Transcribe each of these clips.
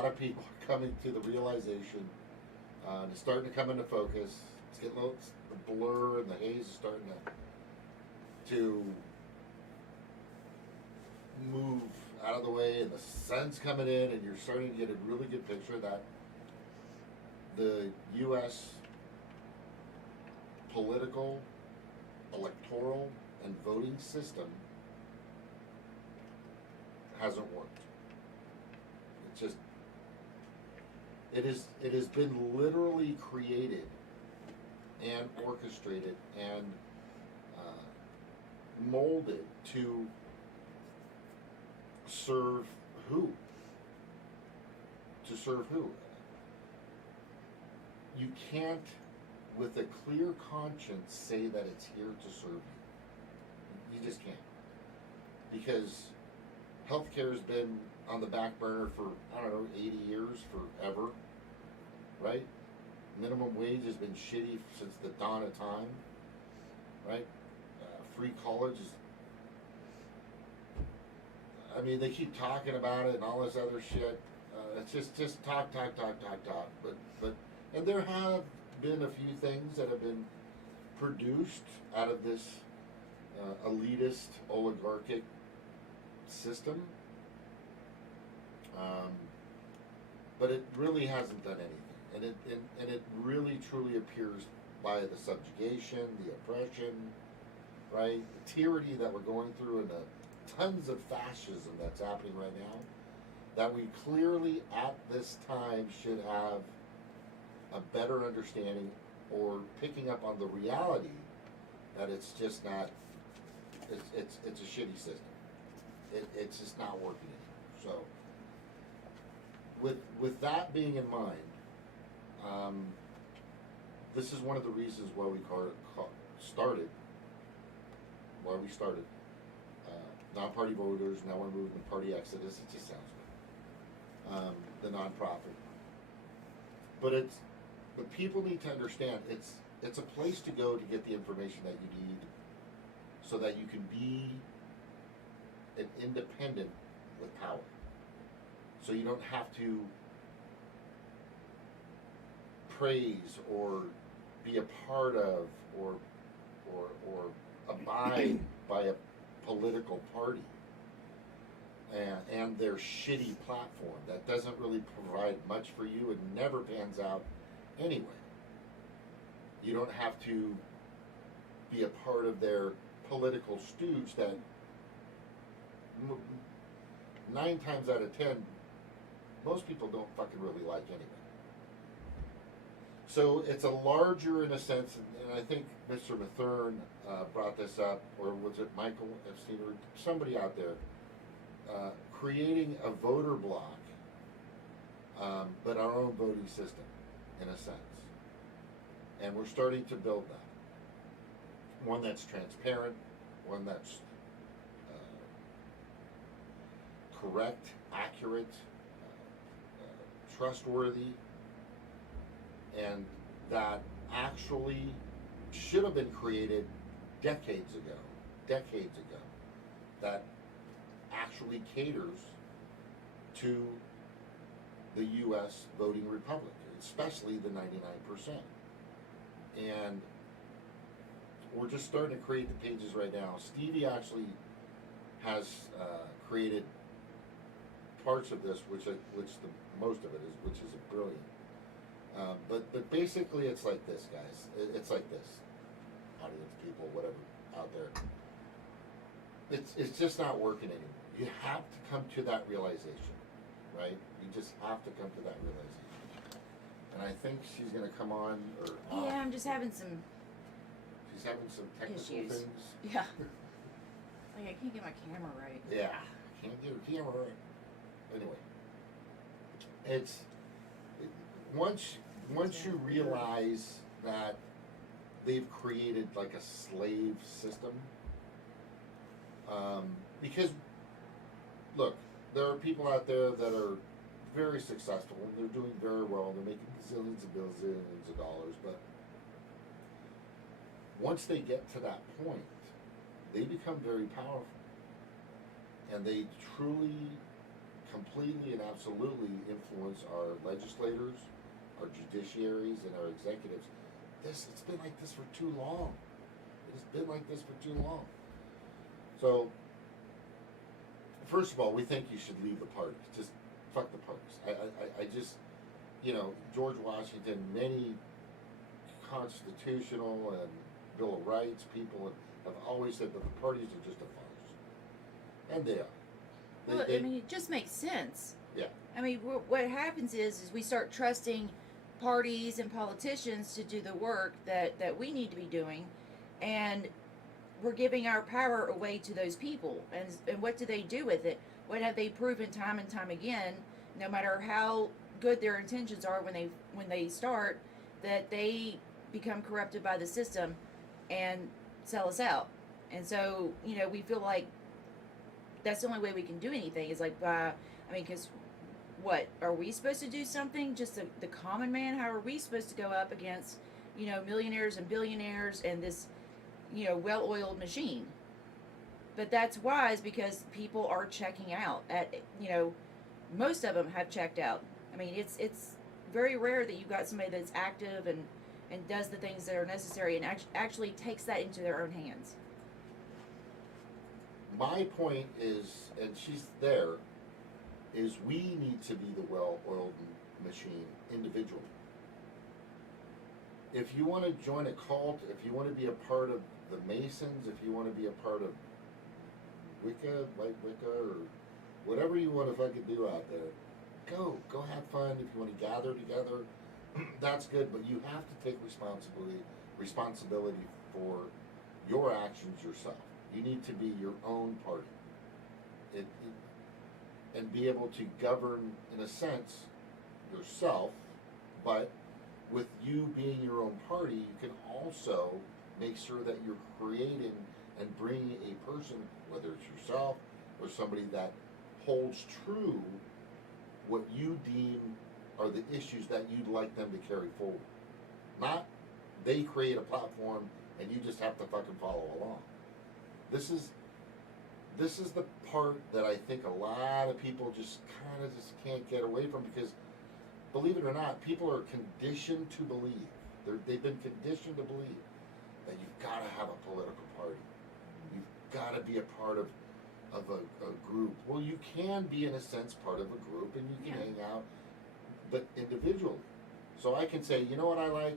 lot of people are coming to the realization, it's starting to come into focus. It's getting a little, the blur and the haze is starting to move out of the way, and the sun's coming in, and you're starting to get a really good picture that the U.S. political, electoral, and voting system hasn't worked. It's just, it has been literally created and orchestrated and molded to serve who? To serve who? You can't, with a clear conscience, say that it's here to serve you. You just can't. Because healthcare has been on the back burner for, I don't know, 80 years, forever, right? Minimum wage has been shitty since the dawn of time, right? Free college is, I mean, they keep talking about it and all this other shit. It's just talk. But, and there have been a few things that have been produced out of this elitist, oligarchic system. But it really hasn't done anything. And it really truly appears by the subjugation, the oppression, right? The tyranny that we're going through, and the tons of fascism that's happening right now, that we clearly at this time should have a better understanding, or picking up on the reality that it's just not, it's a shitty system. It's just not working anymore. So with that being in mind, this is one of the reasons why we started non-party voters. Now we're moving to party exodus. It just sounds good. The nonprofit, but people need to understand it's a place to go to get the information that you need, so that you can be an independent with power. So you don't have to praise or be a part of or abide by a political party and their shitty platform that doesn't really provide much for you and never pans out anyway. You don't have to be a part of their political stooge that 9 times out of 10 most people don't fucking really like anyway. So it's a larger, in a sense, and I think Mr. Mathern brought this up, or was it Michael Epstein, or somebody out there, creating a voter block, but our own voting system, in a sense. And we're starting to build that. One that's transparent, one that's correct, accurate, trustworthy, and that actually should have been created decades ago, that actually caters to the U.S. voting republic, especially the 99%. And we're just starting to create the pages right now. Stevie actually has created parts of this, which the most of it is, which is brilliant. But basically, it's like this, guys. It's like this, audience, people, whatever out there. It's just not working anymore. You have to come to that realization, right? You just have to come to that realization. And I think she's going to come on, or yeah, I'm just having some. She's having some technical issues. things. Yeah. Like I can't get my camera right. Yeah, can't get her camera right. Anyway, once you realize that they've created like a slave system, because look, there are people out there that are very successful and they're doing very well. They're making zillions and billions of dollars, but once they get to that point, they become very powerful, and they truly completely and absolutely influence our legislators, our judiciaries, and our executives. It's been like this for too long. It has been like this for too long. So, first of all, we think you should leave the party. Just fuck the parties. I just, George Washington, many constitutional and Bill of Rights people have always said that the parties are just a farce. And they are. Well, I mean, it just makes sense. Yeah. I mean, what happens is we start trusting parties and politicians to do the work that we need to be doing, and we're giving our power away to those people. And what do they do with it? What have they proven time and time again, no matter how good their intentions are when they start, that they become corrupted by the system and sell us out. And so, we feel like that's the only way we can do anything is like by, because what, are we supposed to do something? Just the common man? How are we supposed to go up against, millionaires and billionaires and this, well-oiled machine? But that's wise because people are checking out. Most of them have checked out. I mean, it's very rare that you've got somebody that's active and does the things that are necessary and actually takes that into their own hands. My point is, and she's there, is we need to be the well-oiled machine individually. If you want to join a cult, if you want to be a part of the Masons, if you want to be a part of Wicca, White Wicca, or whatever you want to fucking do out there, go have fun. If you want to gather together, that's good, but you have to take responsibility for your actions yourself. You need to be your own party. And be able to govern, in a sense, yourself, but with you being your own party, you can also make sure that you're creating and bringing a person, whether it's yourself or somebody that holds true what you deem are the issues that you'd like them to carry forward. Not they create a platform and you just have to fucking follow along. This is the part that I think a lot of people just kind of just can't get away from because, believe it or not, people are conditioned to believe. They've been conditioned to believe that you've got to have a political party. You've got to be a part of a group. Well, you can be, in a sense, part of a group and you can hang out, but individually. So I can say, you know what I like?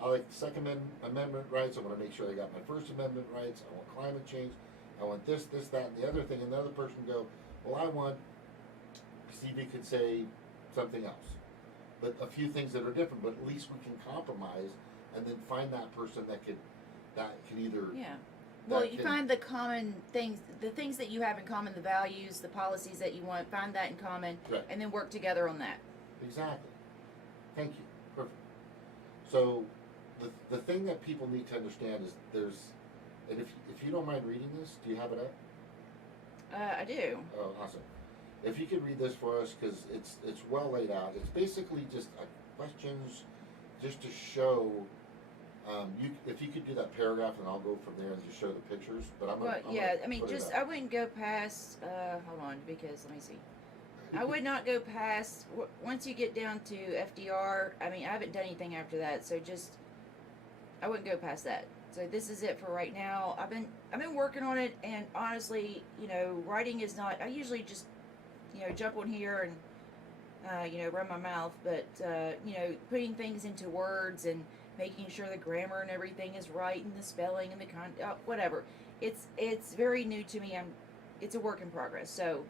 I like the Second Amendment rights. I want to make sure I got my First Amendment rights. I want climate change. I want this, that, and the other thing. And the other person go, well, I want, Stevie could say something else. But a few things that are different, but at least we can compromise and then find that person that can either... Yeah. Well, you find the common things, the things that you have in common, the values, the policies that you want, find that in common, right, and then work together on that. Exactly. Thank you. Perfect. So the thing that people need to understand is and if you don't mind reading this, do you have it up? I do. Oh, awesome. If you could read this for us, because it's well laid out. It's basically just questions, just to show. If you could do that paragraph, and I'll go from there and just show the pictures. But I wouldn't go past. Hold on, because let me see. I would not go past once you get down to FDR. I mean, I haven't done anything after that, so I wouldn't go past that. So this is it for right now. I've been working on it, and honestly, writing is not. I usually just, jump on here and, run my mouth, but putting things into words and making sure the grammar and everything is right and the spelling and the whatever. It's very new to me. It's a work in progress. So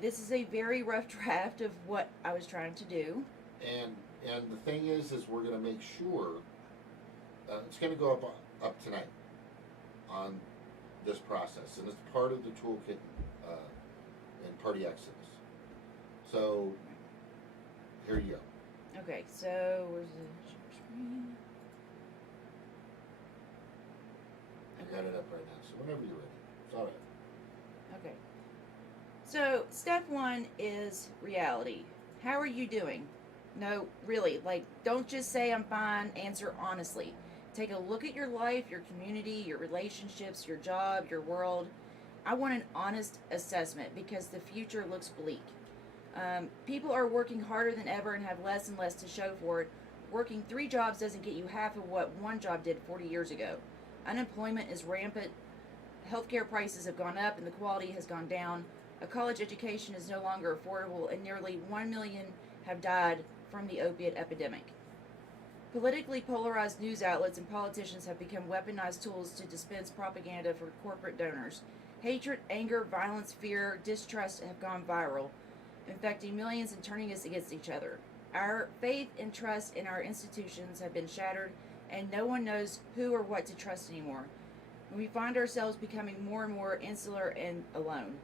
this is a very rough draft of what I was trying to do. And the thing is we're going to make sure it's going to go up tonight on this process, and it's part of the toolkit in Party Exodus. So here you go. Okay, so where's the screen? I got it up right now, so whenever you're ready. It's all right. Okay. So step 1 is reality. How are you doing? No, really, don't just say I'm fine, answer honestly. Take a look at your life, your community, your relationships, your job, your world. I want an honest assessment because the future looks bleak. People are working harder than ever and have less and less to show for it. Working 3 jobs doesn't get you half of what one job did 40 years ago. Unemployment is rampant. Healthcare prices have gone up and the quality has gone down. A college education is no longer affordable, and nearly 1 million have died from the opiate epidemic. Politically polarized news outlets and politicians have become weaponized tools to dispense propaganda for corporate donors. Hatred, anger, violence, fear, distrust have gone viral, infecting millions and turning us against each other. Our faith and trust in our institutions have been shattered, and no one knows who or what to trust anymore. We find ourselves becoming more and more insular and alone.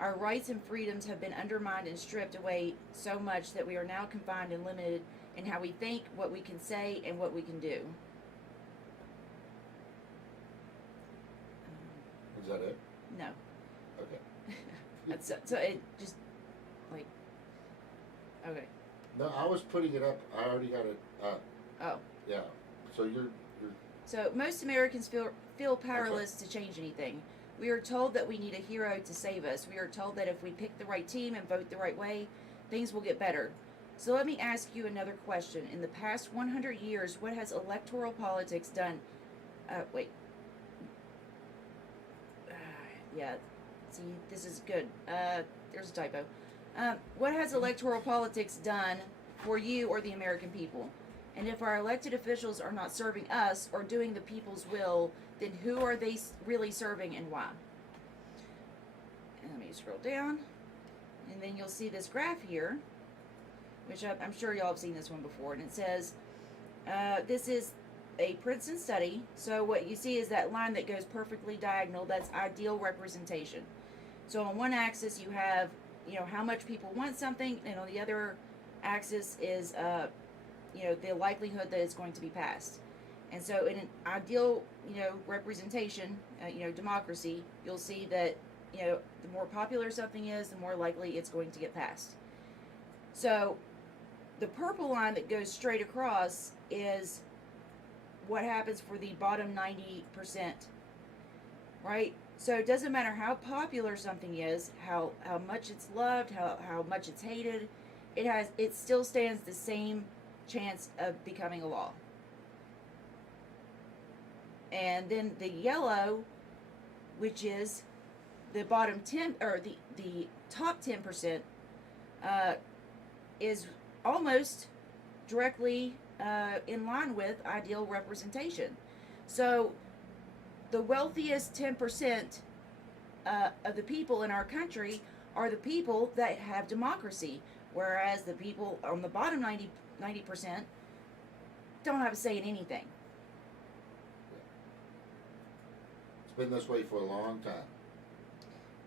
Our rights and freedoms have been undermined and stripped away so much that we are now confined and limited in how we think, what we can say, and what we can do. Is that it? No. Okay. That's so it just like okay. No, I was putting it up. I already got it up. Oh. Yeah. So you're. So most Americans feel powerless to change anything. We are told that we need a hero to save us. We are told that if we pick the right team and vote the right way, things will get better. So let me ask you another question. In the past 100 years, what has electoral politics done? Yeah, see, this is good. There's a typo. What has electoral politics done for you or the American people? And if our elected officials are not serving us or doing the people's will, then who are they really serving and why? And let me scroll down. And then you'll see this graph here, which I'm sure y'all have seen this one before. And it says, this is a Princeton study. So what you see is that line that goes perfectly diagonal. That's ideal representation. So on one axis you have, how much people want something, and on the other axis is, the likelihood that it's going to be passed. And so in an ideal, representation, democracy, you'll see that, the more popular something is, the more likely it's going to get passed. So the purple line that goes straight across is what happens for the bottom 90%, right? So it doesn't matter how popular something is, how much it's loved, how much it's hated, it still stands the same chance of becoming a law. And then the yellow, which is the bottom 10 or the top 10%, is almost directly in line with ideal representation. So the wealthiest 10% of the people in our country are the people that have democracy, whereas the people on the bottom 90% don't have a say in anything. It's been this way for a long time.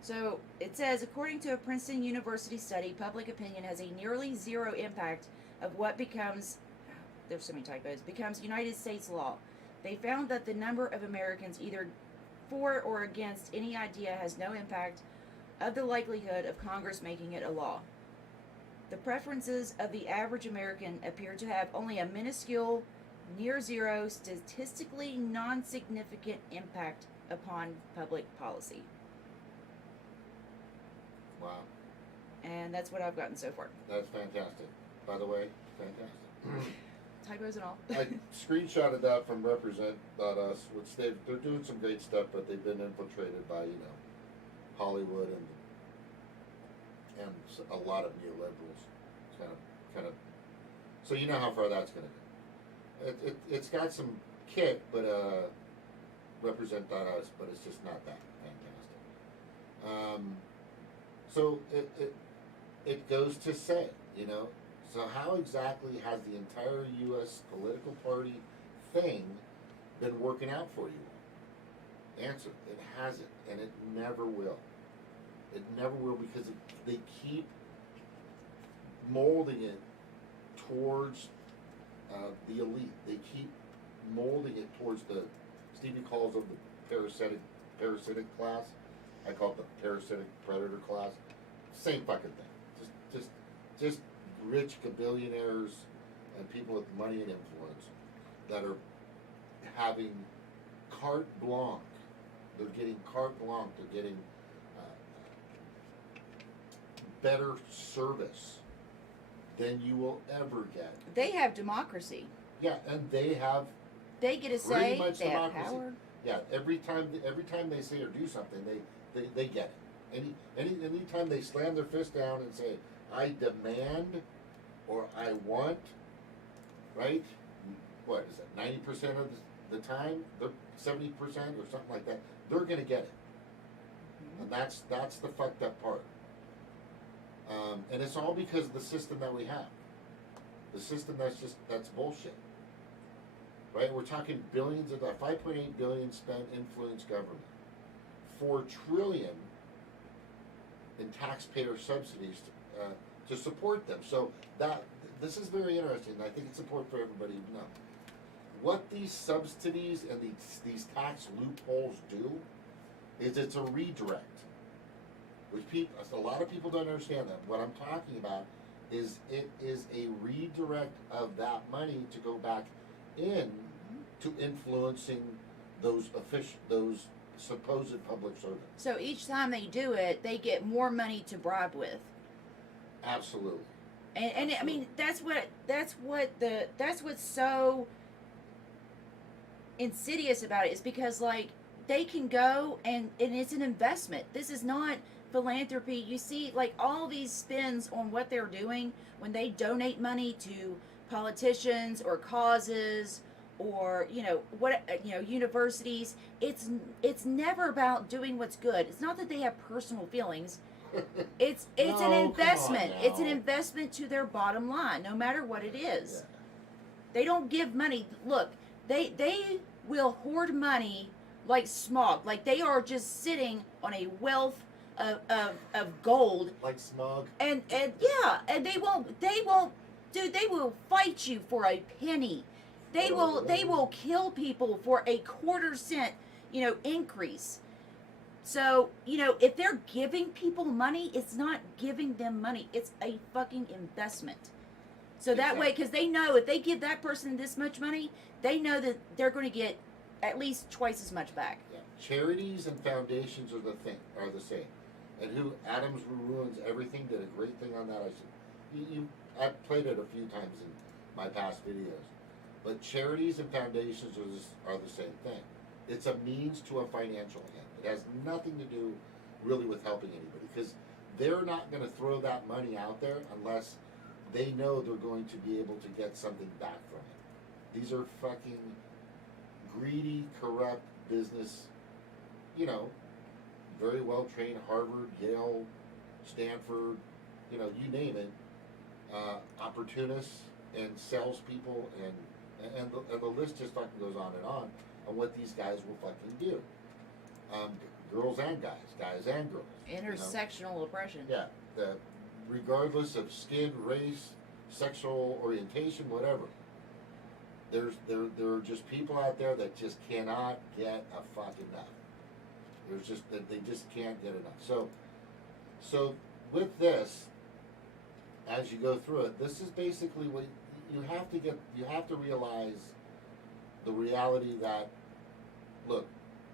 So it says, according to a Princeton University study, public opinion has a nearly zero impact of what becomes United States law. They found that the number of Americans either for or against any idea has no impact of the likelihood of Congress making it a law. The preferences of the average American appear to have only a minuscule, near zero, statistically non-significant impact upon public policy. Wow. And that's what I've gotten so far. That's fantastic. By the way, fantastic. Typos and all. I screenshotted that from Represent.us, which they're doing some great stuff, but they've been infiltrated by, Hollywood and a lot of neoliberals. It's kind of. So you know how far that's going to go. It's got some kick, but Represent.us, but it's just not that fantastic. So it goes to say, so how exactly has the entire U.S. political party thing been working out for you? Answer, it hasn't, and it never will. It never will, because they keep molding it towards the elite. They keep molding it towards Stevie calls them the parasitic class. I call it the parasitic predator class. Same fucking thing. Just rich billionaires and people with money and influence that are having carte blanche. They're getting carte blanche. They're getting better service than you will ever get. They have democracy. Yeah, and they have They get a pretty say. much They have democracy. power. Yeah, every time they say or do something, they get it. Anytime they slam their fist down and say, I demand or I want, right? What is it, 90% of the time? They're 70% or something like that. They're gonna get it. And that's the fucked up part. And it's all because of the system that we have. The system that's bullshit. Right? We're talking billions of dollars, 5.8 billion spent influence government, 4 trillion in taxpayer subsidies to support them. So this is very interesting. I think it's important for everybody to know what these subsidies and these tax loopholes do. Is it's a redirect, which a lot of people don't understand that. What I'm talking about is it is a redirect of that money to go back in to influencing those supposed public servants. So each time they do it, they get more money to bribe with. Absolutely. And I mean that's what's so insidious about it, is because like they can go and it's an investment. This is not philanthropy. You see like all these spins on what they're doing when they donate money to politicians or causes or universities. It's never about doing what's good. It's not that they have personal feelings. It's No, an investment. come on It's an now. investment to their bottom line, no matter what it is. Yeah. They don't give money. Look, they will hoard money like smog. Like they are just sitting on a wealth of gold. Like smog. And yeah, and they won't dude, they will fight you for a penny. They will kill people for a quarter-cent, increase. So, if they're giving people money, it's not giving them money. It's a fucking investment. So that way, because they know if they give that person this much money, they know that they're going to get at least twice as much back. Yeah. Charities and foundations are the same. And who Adams Ruins Everything did a great thing on that. I've played it a few times in my past videos. But charities and foundations are the same thing. It's a means to a financial end. It has nothing to do really with helping anybody, because they're not going to throw that money out there unless they know they're going to be able to get something back from it. These are fucking greedy, corrupt business, very well trained, Harvard, Yale, Stanford, you name it, opportunists and salespeople, and the list just fucking goes on what these guys will fucking do. Girls and guys and girls. Intersectional oppression. Yeah, regardless of skin, race, sexual orientation, whatever. There are just people out there that just cannot get a fuck enough. They just can't get enough. So with this, as you go through it, this is basically what you have to realize the reality that, look,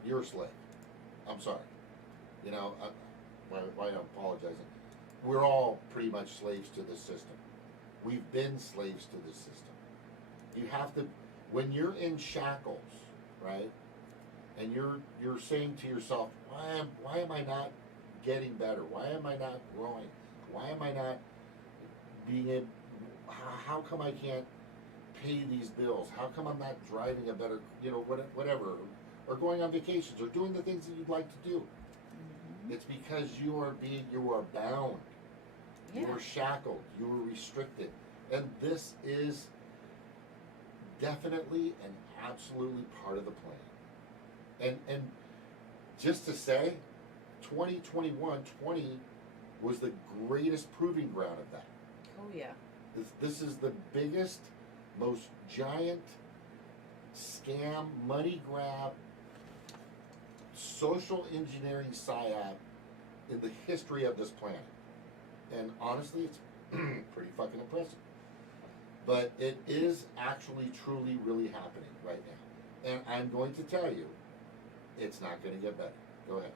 you're a slave. I'm sorry. Why I'm apologizing. We're all pretty much slaves to this system. We've been slaves to this system. You have to, when you're in shackles, right? And you're saying to yourself, why am I not getting better? Why am I not growing? Why am I not being able, how come I can't pay these bills? How come I'm not driving a better, whatever, or going on vacations, or doing the things that you'd like to do? Mm-hmm. It's because you are bound. Yeah. You are shackled. You are restricted. And this is definitely and absolutely part of the plan. And just to say, 2020 was the greatest proving ground of that. Oh yeah. This is the biggest, most giant scam, money grab, social engineering psyop in the history of this planet. And honestly, it's pretty fucking impressive. But it is actually, truly, really happening right now. And I'm going to tell you, it's not going to get better. Go ahead.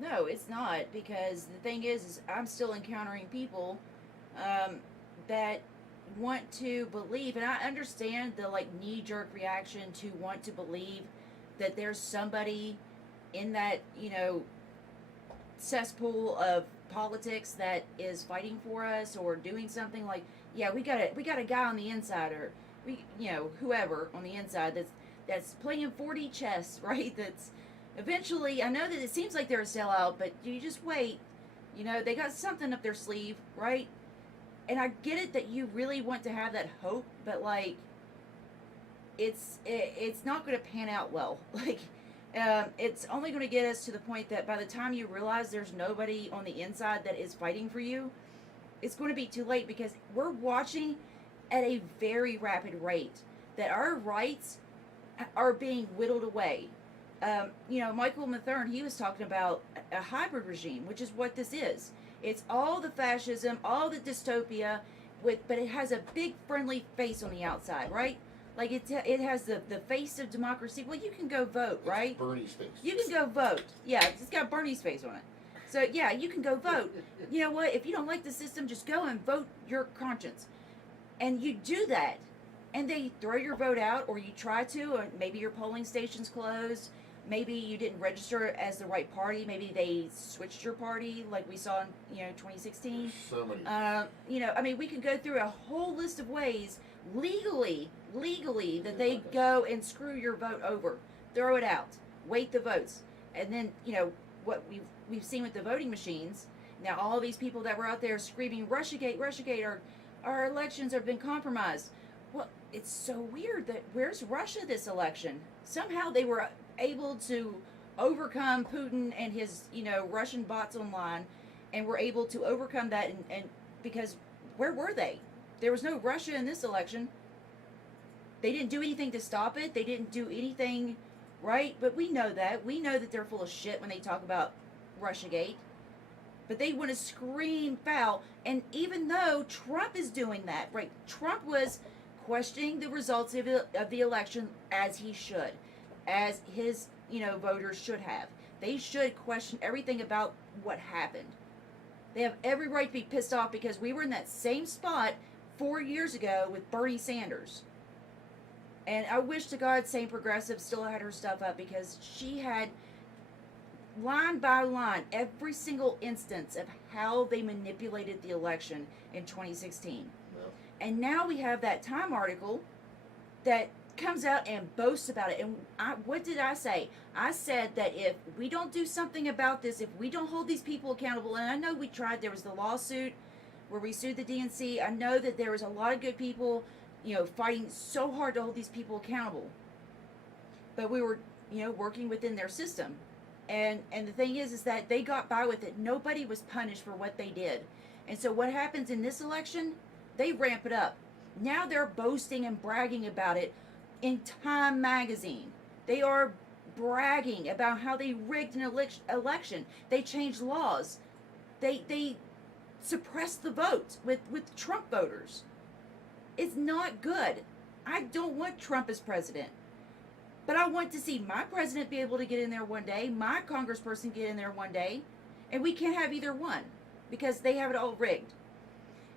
No, it's not, because the thing is I'm still encountering people um, that want to believe, and I understand the like knee jerk reaction to want to believe that there's somebody in that cesspool of politics that is fighting for us or doing something. Like, yeah, we got a guy on the inside, or we whoever on the inside that's playing 4D chess, right? That's eventually, I know that it seems like they're a sellout, but you just wait. They got something up their sleeve, right? And I get it that you really want to have that hope, but like it's not going to pan out well. Like, it's only going to get us to the point that by the time you realize there's nobody on the inside that is fighting for you, it's going to be too late, because we're watching at a very rapid rate that our rights are being whittled away. Michael Mathern, he was talking about a hybrid regime, which is what this is. It's all the fascism, all the dystopia, but it has a big friendly face on the outside, right? Like it has the face of democracy. Well, you can go vote, right? It's Bernie's face. You can go vote. Yeah, it's got Bernie's face on it. So yeah, you can go vote. You know what? If you don't like the system, just go and vote your conscience. And you do that, and they throw your vote out, or you try to, or maybe your polling station's closed. Maybe you didn't register as the right party. Maybe they switched your party, like we saw in 2016. So many. I mean, we could go through a whole list of ways legally that they go and screw your vote over, throw it out, weight the votes, and then what we've seen with the voting machines. Now all these people that were out there screaming Russiagate, Russiagate, our elections have been compromised. Well, it's so weird that where's Russia this election? Somehow they were able to overcome Putin and his Russian bots online, and were able to overcome that, and because where were they? There was no Russia in this election. They didn't do anything to stop it. They didn't do anything, right? But we know that. We know that they're full of shit when they talk about Russiagate. But they want to scream foul. And even though Trump is doing that, right? Trump was questioning the results of the election, as he should, as his voters should have. They should question everything about what happened. They have every right to be pissed off, because we were in that same spot 4 years ago with Bernie Sanders. And I wish to God St. Progressive still had her stuff up, because she had line by line every single instance of how they manipulated the election in 2016. No. And now we have that Time article that comes out and boasts about it. And what did I say? I said that if we don't do something about this, if we don't hold these people accountable, and I know we tried, there was the lawsuit where we sued the DNC. I know that there was a lot of good people fighting so hard to hold these people accountable. But we were, working within their system. And the thing is that they got by with it. Nobody was punished for what they did. And so what happens in this election? They ramp it up. Now they're boasting and bragging about it in Time magazine. They are bragging about how they rigged an election. They changed laws. They suppressed the vote with Trump voters. It's not good. I don't want Trump as president. But I want to see my president be able to get in there one day, my congressperson get in there one day, and we can't have either one, because they have it all rigged.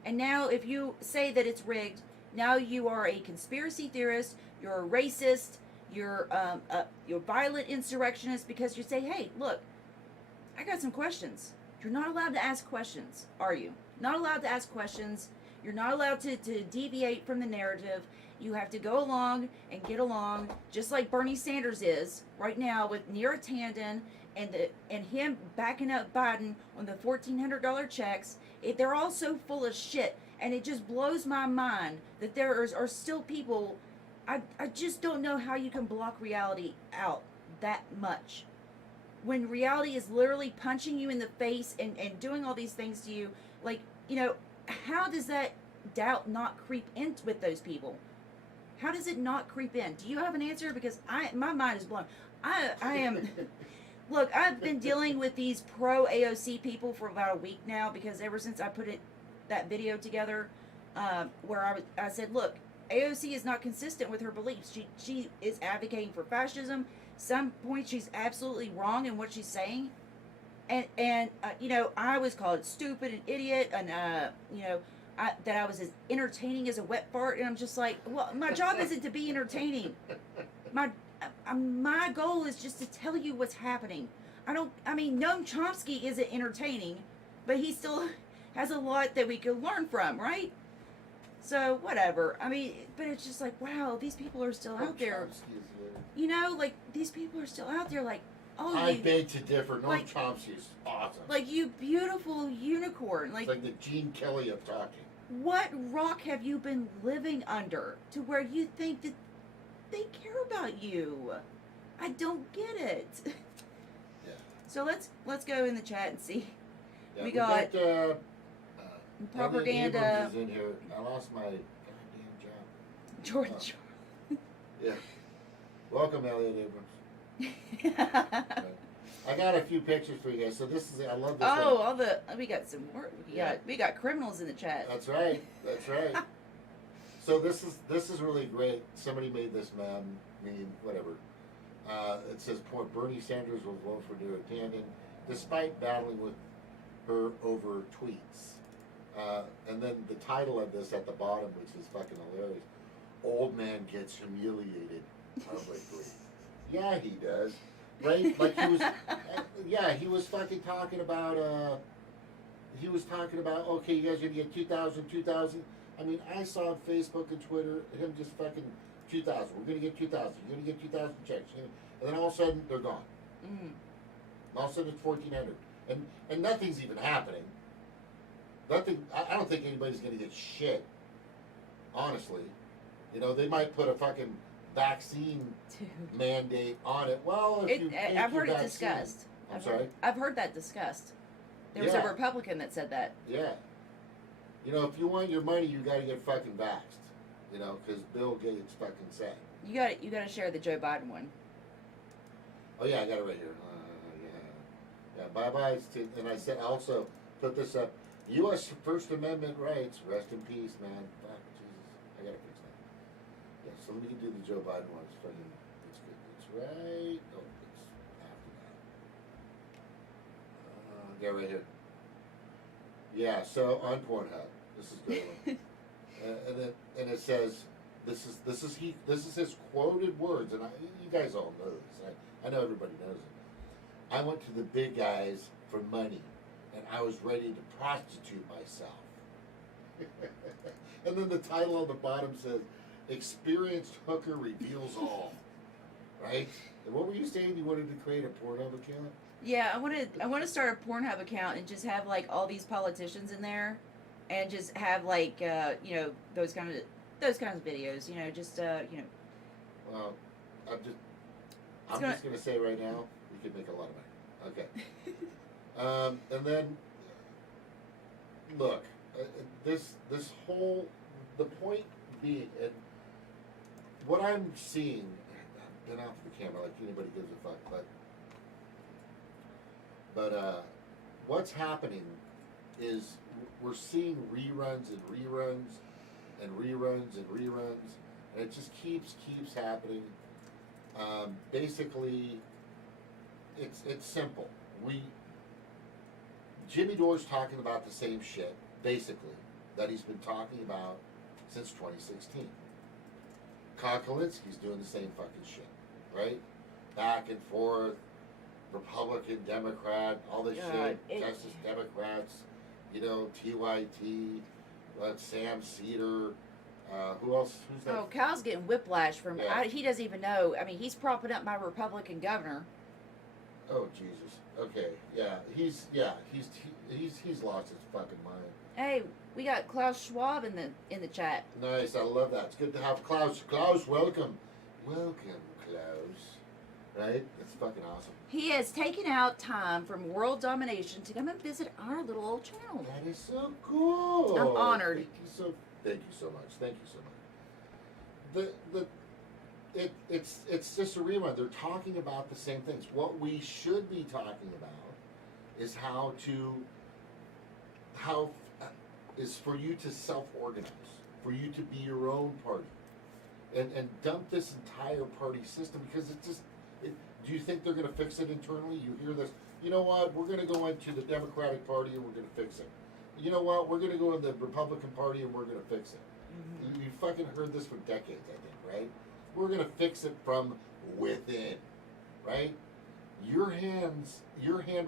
And now if you say that it's rigged, now you are a conspiracy theorist, you're a racist, you're a violent insurrectionist, because you say, hey, look, I got some questions. You're not allowed to ask questions, are you? Not allowed to ask questions. You're not allowed to deviate from the narrative. You have to go along and get along, just like Bernie Sanders is right now with Neera Tanden and him backing up Biden on the $1,400 checks. They're all so full of shit, and it just blows my mind that there are still people. I just don't know how you can block reality out that much, when reality is literally punching you in the face and doing all these things to you. Like, how does that doubt not creep in with those people? How does it not creep in? Do you have an answer? Because my mind is blown. I am. Look, I've been dealing with these pro AOC people for about a week now, because ever since I put that video together, where I said, look, AOC is not consistent with her beliefs. She is advocating for fascism. Some points she's absolutely wrong in what she's saying. and you know, I was called stupid and idiot, and you know, that I was as entertaining as a wet fart, and I'm just like, well, my job isn't to be entertaining. My my goal is just to tell you what's happening. I mean, Noam Chomsky isn't entertaining, but he still has a lot that we could learn from, right? So whatever. I mean, but it's just like, wow, these people are still out there. You know, like these people are still out there. Like, oh, I beg to differ. Noam like- Chomsky is awesome. like you beautiful unicorn. It's like the Gene Kelly of talking. What rock have you been living under to where you think that they care about you? I don't get it. Yeah. So let's go in the chat and see. Yeah, We got, Elliot propaganda. Abrams is in here. I lost my goddamn job. George. Yeah. Welcome, Elliot Abrams. Oh, I got a few pictures for you guys. So this is I love this. oh, one. all the we got some more. We got criminals in the chat. That's right. That's right. So this is really great. Somebody made this meme, whatever. It says, "Point: Bernie Sanders will vote for Neera Tanden, despite battling with her over tweets." And then the title of this at the bottom, which is fucking hilarious: "Old man gets humiliated publicly." Yeah, he does. Right? Like he was. Yeah, he was fucking talking about. He was talking about. Okay, you guys are gonna get 2,000. I mean, I saw on Facebook and Twitter him just fucking 2,000. We're gonna get 2,000. You're gonna get 2,000 checks. And then all of a sudden they're gone. Mm. All of a sudden it's 1,400, and nothing's even happening. Nothing. I don't think anybody's gonna get shit. Honestly, you know, they might put a fucking vaccine Dude. mandate on it. Well, if you take I've your heard it vaccine- discussed. I'm sorry. I've heard that discussed. There was Yeah. a Republican that said that. Yeah. You know, if you want your money, you got to get fucking vaxxed. You know, because Bill Gates fucking said. You got to share the Joe Biden one. Oh yeah, I got it right here. Yeah. Bye bye. And I said, I also put this up. U.S. First Amendment rights. Rest in peace, man. Fuck, Jesus. I gotta fix that. Yeah. So let me do the Joe Biden one. It's fucking. It's good. It's right. Oh, it's after that. Yeah, right here. Yeah. So on Pornhub, this is good one. and it says, this is his quoted words, and you guys all know this. I know everybody knows it. I went to the big guys for money, and I was ready to prostitute myself. And then the title on the bottom says, "Experienced hooker reveals all." Right? And what were you saying? You wanted to create a Pornhub account? Yeah, I want to start a Pornhub account and just have like all these politicians in there, and just have like you know, those kinds of videos. You know, just you know. Well, I'm gonna- just gonna say right now, we could make a lot of money. Okay. And then, look, this whole, the point being, and what I'm seeing, I've been off the camera like anybody gives a fuck, but what's happening is we're seeing reruns and reruns and reruns and reruns, and it just keeps happening. Basically, it's simple. Jimmy Dore's talking about the same shit, basically, that he's been talking about since 2016. Kokolinsky's doing the same fucking shit, right? Back and forth, Republican, Democrat, all this God, shit, Justice Democrats, you know, TYT, Sam Cedar, who else? Who's that? Oh, Kyle's getting whiplash from. Yeah. He doesn't even know. I mean, he's propping up my Republican governor. Oh Jesus. Okay. Yeah. He's lost his fucking mind. Hey, we got Klaus Schwab in the chat. Nice. I love that. It's good to have Klaus. Klaus, welcome. Welcome, Klaus. Right? That's fucking awesome. He has taken out time from world domination to come and visit our little old channel. That is so cool. I'm honored. Thank you so much. Thank you so much. It's just a rerun. They're talking about the same things. What we should be talking about is how is for you to self-organize, for you to be your own party, and dump this entire party system, because do you think they're going to fix it internally? You hear this, You know what? We're going to go into the Democratic Party and we're going to fix it. You know what? We're going to go to the Republican Party and we're going to fix it. Mm-hmm. You fucking heard this for decades, I think, right? We're going to fix it from within, right? Your hand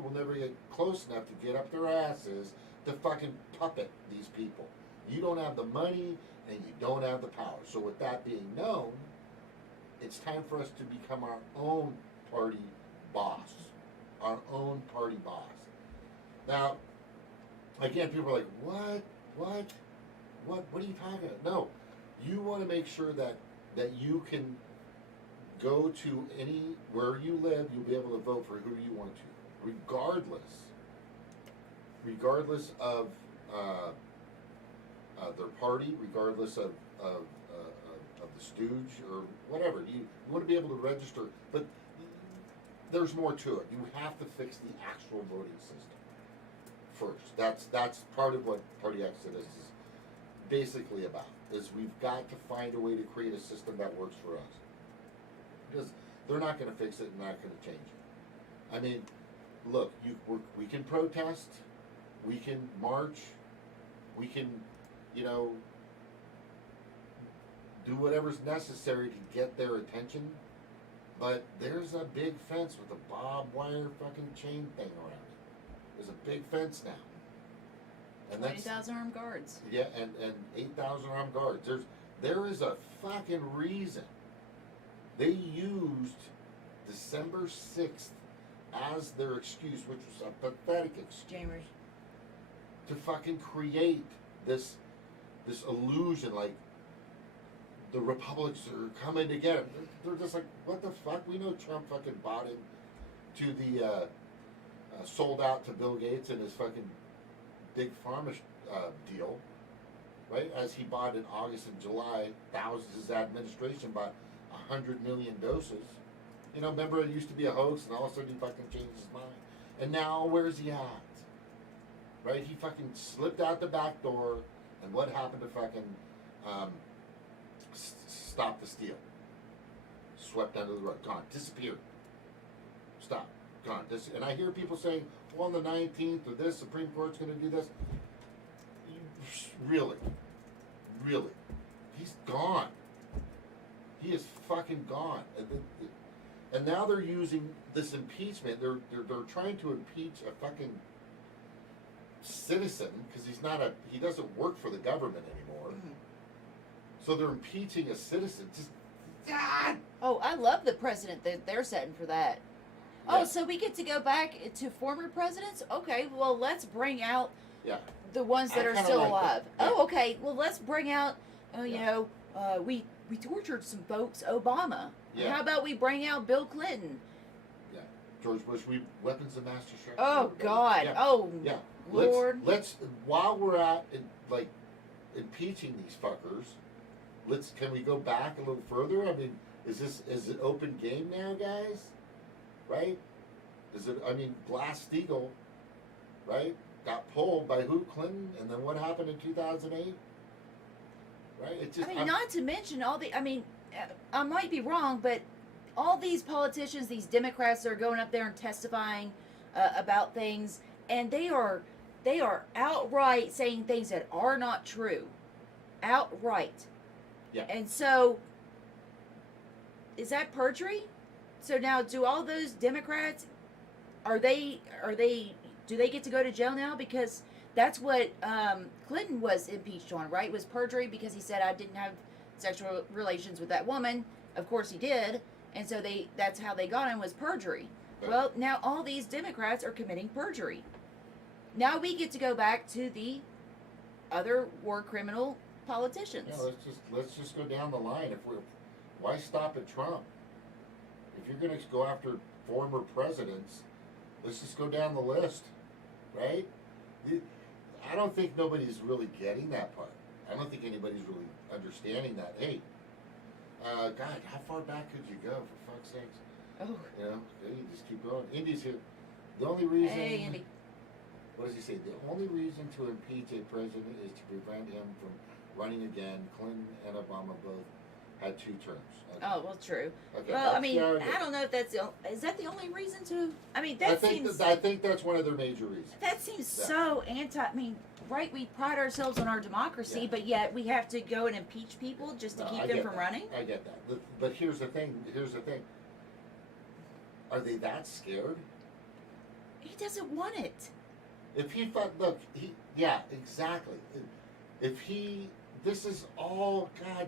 will never get close enough to get up their asses to fucking puppet these people. You don't have the money and you don't have the power. So with that being known, it's time for us to become our own party boss. Our own party boss. Now, again, people are like, what are you talking about? No, you want to make sure that you can go to where you live, you'll be able to vote for who you want to, regardless of their party, regardless of the stooge or whatever. You want to be able to register, but there's more to it. You have to fix the actual voting system first. That's part of what Party Exodus is basically about. Is we've got to find a way to create a system that works for us. Because they're not going to fix it and not going to change it. I mean, look, we can protest, we can march, we can, do whatever's necessary to get their attention, but there's a big fence with a barbed wire fucking chain thing around it. There's a big fence now. And 20,000 armed guards. Yeah, and 8,000 armed guards. There is a fucking reason. They used December 6th as their excuse, which was a pathetic excuse, January. to fucking create this illusion like the Republicans are coming together. They're just like, what the fuck? We know Trump fucking bought into the sold out to Bill Gates and his fucking big pharma deal, right? As he bought in August and July, his administration bought 100 million doses. Remember it used to be a hoax and all of a sudden he fucking changed his mind. And now where's he at? Right? He fucking slipped out the back door, and what happened to fucking stop the steal? Swept under the rug. Gone. Disappeared. Stop. Gone. And I hear people saying, well, on the 19th or this, Supreme Court's going to do this. Really? Really? He's gone. He is fucking gone. And now they're using this impeachment. They're trying to impeach a fucking citizen because he doesn't work for the government anymore. Mm-hmm. So they're impeaching a citizen. Just Oh, I love the precedent that they're setting for that. Yeah. Oh, so we get to go back to former presidents? Okay, well, let's bring out yeah. the ones that I are kinda still like alive. that. Yeah. Oh, okay, well, let's bring out, Yeah. we tortured some folks, Obama. Yeah. How about we bring out Bill Clinton? Yeah. George Bush, weapons of mass destruction. Oh, God. Yeah. Oh, Yeah. Lord. Let's while we're at impeaching these fuckers, can we go back a little further? I mean, is it open game now, guys? Right? Glass-Steagall, right? Got pulled by who? Clinton, and then what happened in 2008? Right? It's just not to mention I might be wrong, but all these politicians, these Democrats, are going up there and testifying about things, and they are outright saying things that are not true, outright. Yeah. And so, is that perjury? So now, do all those Democrats do they get to go to jail now? Because that's what Clinton was impeached on, right? Was perjury because he said, I didn't have sexual relations with that woman. Of course he did. And so that's how they got him, was perjury. Right. Well, now all these Democrats are committing perjury. Now we get to go back to the other war criminal politicians. Yeah, let's just go down the line. Why stop at Trump? If you're going to go after former presidents, let's just go down the list, right? I don't think nobody's really getting that part. I don't think anybody's really understanding that. Hey, God, how far back could you go, for fuck's sakes? Oh. You just keep going. Indy's here. The only reason. Hey, Indy. What does he say? The only reason to impeach a president is to prevent him from running again. Clinton and Obama both had 2 terms. Okay. Oh, well, true. Okay, Well, I that's mean, the argument. I don't know if that's is that the only reason to? I mean, that I think seems I think that's one of their major reasons. that seems Yeah. so anti. I mean, right? We pride ourselves on our democracy, Yeah. but yet we have to go and impeach people just to No, keep I them get from that. running. I get that. But here's the thing. Are they that scared? He doesn't want it. If he thought, look, yeah, exactly. This is all, God,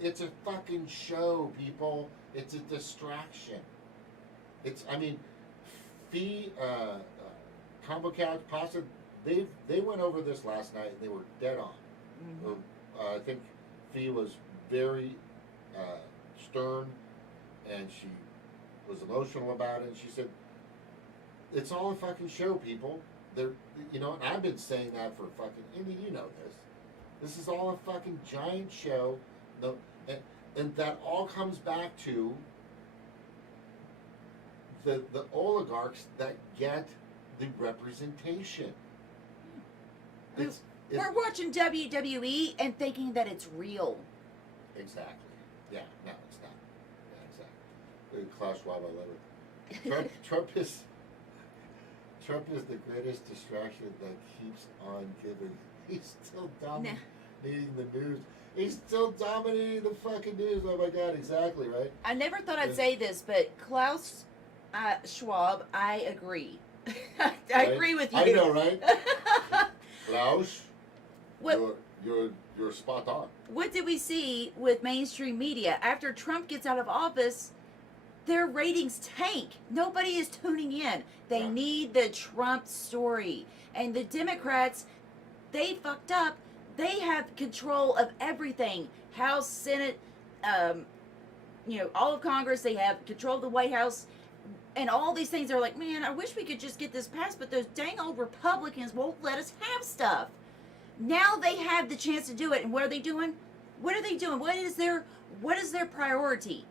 it's a fucking show, people. It's a distraction. I mean, Combo Couch, Pasta, they went over this last night and they were dead on. Mm-hmm. I think Fee was very stern and she was emotional about it. And she said, it's all a fucking show, people. And I've been saying that for fucking, you know this. This is all a fucking giant show. And that all comes back to the oligarchs that get the representation. We're watching WWE and thinking that it's real. Exactly. Yeah, no, it's not. Yeah, exactly. Klaus Schwab, I love it. Trump is the greatest distraction that keeps on giving. He's still dominating the news. He's still dominating the fucking news. Oh my God, exactly, right? I never thought I'd say this, but Klaus Schwab, I agree. I agree with you. I know, right? Klaus, what, you're spot on. What did we see with mainstream media? After Trump gets out of office, their ratings tank. Nobody is tuning in. They need the Trump story. And the Democrats, they fucked up. They have control of everything. House, Senate, all of Congress. They have control of the White House. And all these things. They're like, man, I wish we could just get this passed, but those dang old Republicans won't let us have stuff. Now they have the chance to do it. And what are they doing? What are they doing? What is their priority?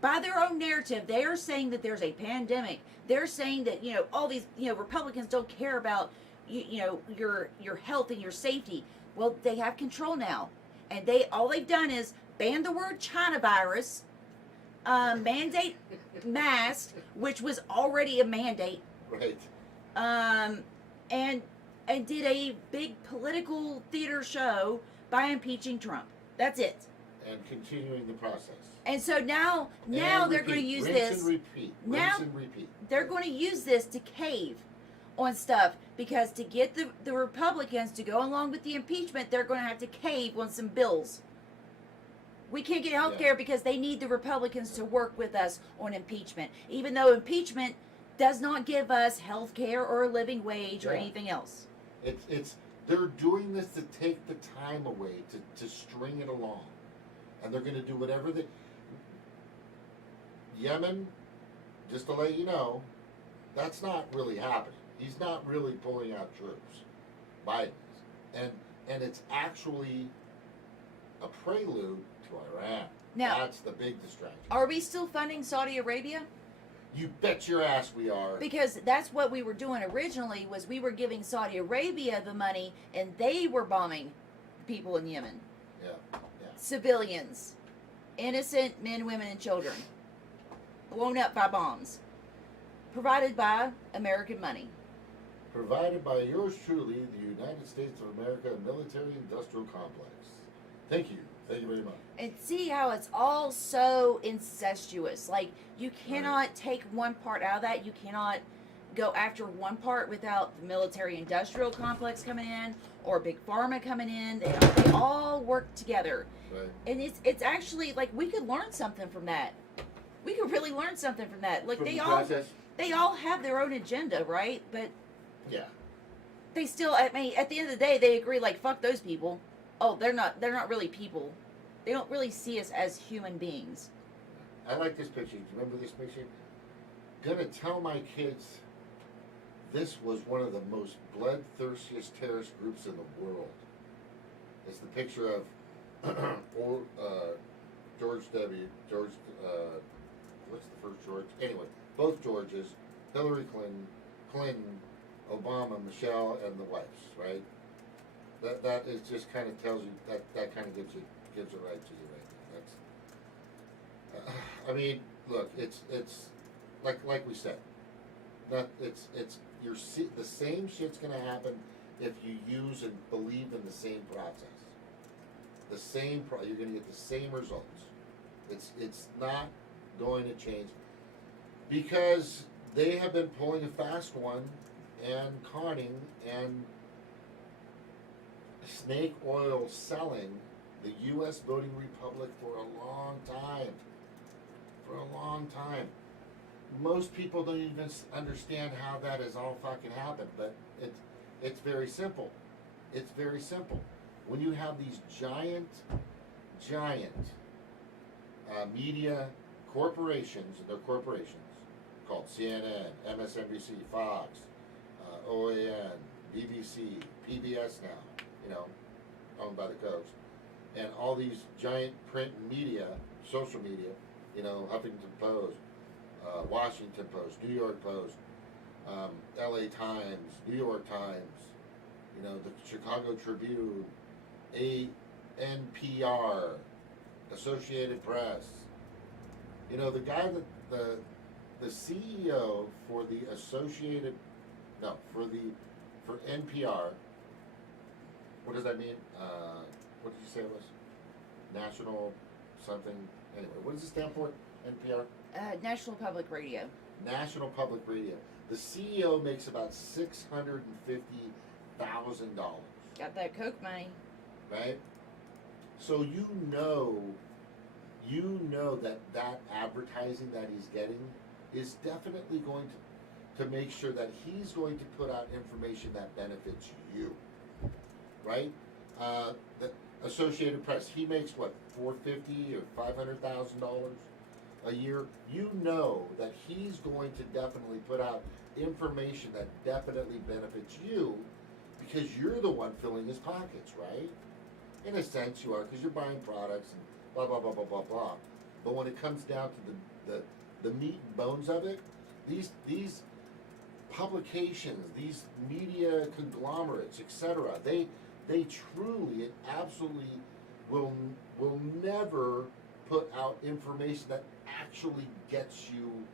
By their own narrative, they are saying that there's a pandemic. They're saying that, all these, Republicans don't care about, your health and your safety. Well, they have control now. And all they've done is ban the word China virus, mandate masks, which was already a mandate. Right. And did a big political theater show by impeaching Trump. That's it. And continuing the process. And so now they're going to use this. And repeat. Now and repeat. They're going to use this to cave on stuff because to get the Republicans to go along with the impeachment, they're going to have to cave on some bills. We can't get health care because they need the Republicans to work with us on impeachment, even though impeachment does not give us health care or a living wage or anything else. They're doing this to take the time away, to string it along. And they're going to do whatever Yemen, just to let you know, that's not really happening. He's not really pulling out troops. Biden is. And it's actually a prelude to Iran. Now, that's the big distraction. Are we still funding Saudi Arabia? You bet your ass we are. Because that's what we were doing originally, was we were giving Saudi Arabia the money and they were bombing people in Yemen. Yeah. Civilians, innocent men, women, and children, blown up by bombs, provided by American money. Provided by yours truly, the United States of America Military-Industrial Complex. Thank you. Thank you very much. And see how it's all so incestuous. Like, you cannot take one part out of that. You cannot go after one part without the military-industrial complex coming in or Big Pharma coming in. They all work together. Right. And it's actually, like, we could learn something from that. We could really learn something from that. Like, From they the all process? they all have their own agenda, right? But Yeah. they still, I mean, at the end of the day, they agree, like, fuck those people. Oh, they're not really people. They don't really see us as human beings. I like this picture. Do you remember this picture? Gonna tell my kids this was one of the most bloodthirstiest terrorist groups in the world. It's the picture of George, what's the first George? Anyway, both Georges, Hillary Clinton, Obama, Michelle, and the wives, right? That is just kind of tells you, that kind of gives you gives it right to you right there. That's, I mean, look, it's like we said, that it's the same shit's gonna happen if you use and believe in the same process. The same you're gonna get the same results. It's not going to change because they have been pulling a fast one and conning and snake oil selling the U.S. voting republic for a long time. For a long time. Most people don't even understand how that has all fucking happened, but it's very simple. It's very simple. When you have these giant media corporations, and they're corporations, called CNN, MSNBC, Fox, OAN, BBC, PBS now, owned by the Kochs, and all these giant print media, social media, Huffington Post, Washington Post, New York Post, LA Times, New York Times, the Chicago Tribune, NPR, Associated Press. The guy that the CEO for the for NPR. What does that mean? What did you say it was? National something. Anyway, what does it stand for? NPR. National Public Radio. National Public Radio. The CEO makes about $650,000. Got that Coke money. Right? So you know that advertising that he's getting is definitely going to make sure that he's going to put out information that benefits you. Right? The Associated Press, he makes what, $450,000 or $500,000 a year. You know that he's going to definitely put out information that definitely benefits you because you're the one filling his pockets, right? In a sense, you are, because you're buying products and blah blah blah blah blah blah. But when it comes down to the meat and bones of it, these publications, these media conglomerates, etc., they truly and absolutely will never put out information that actually gets you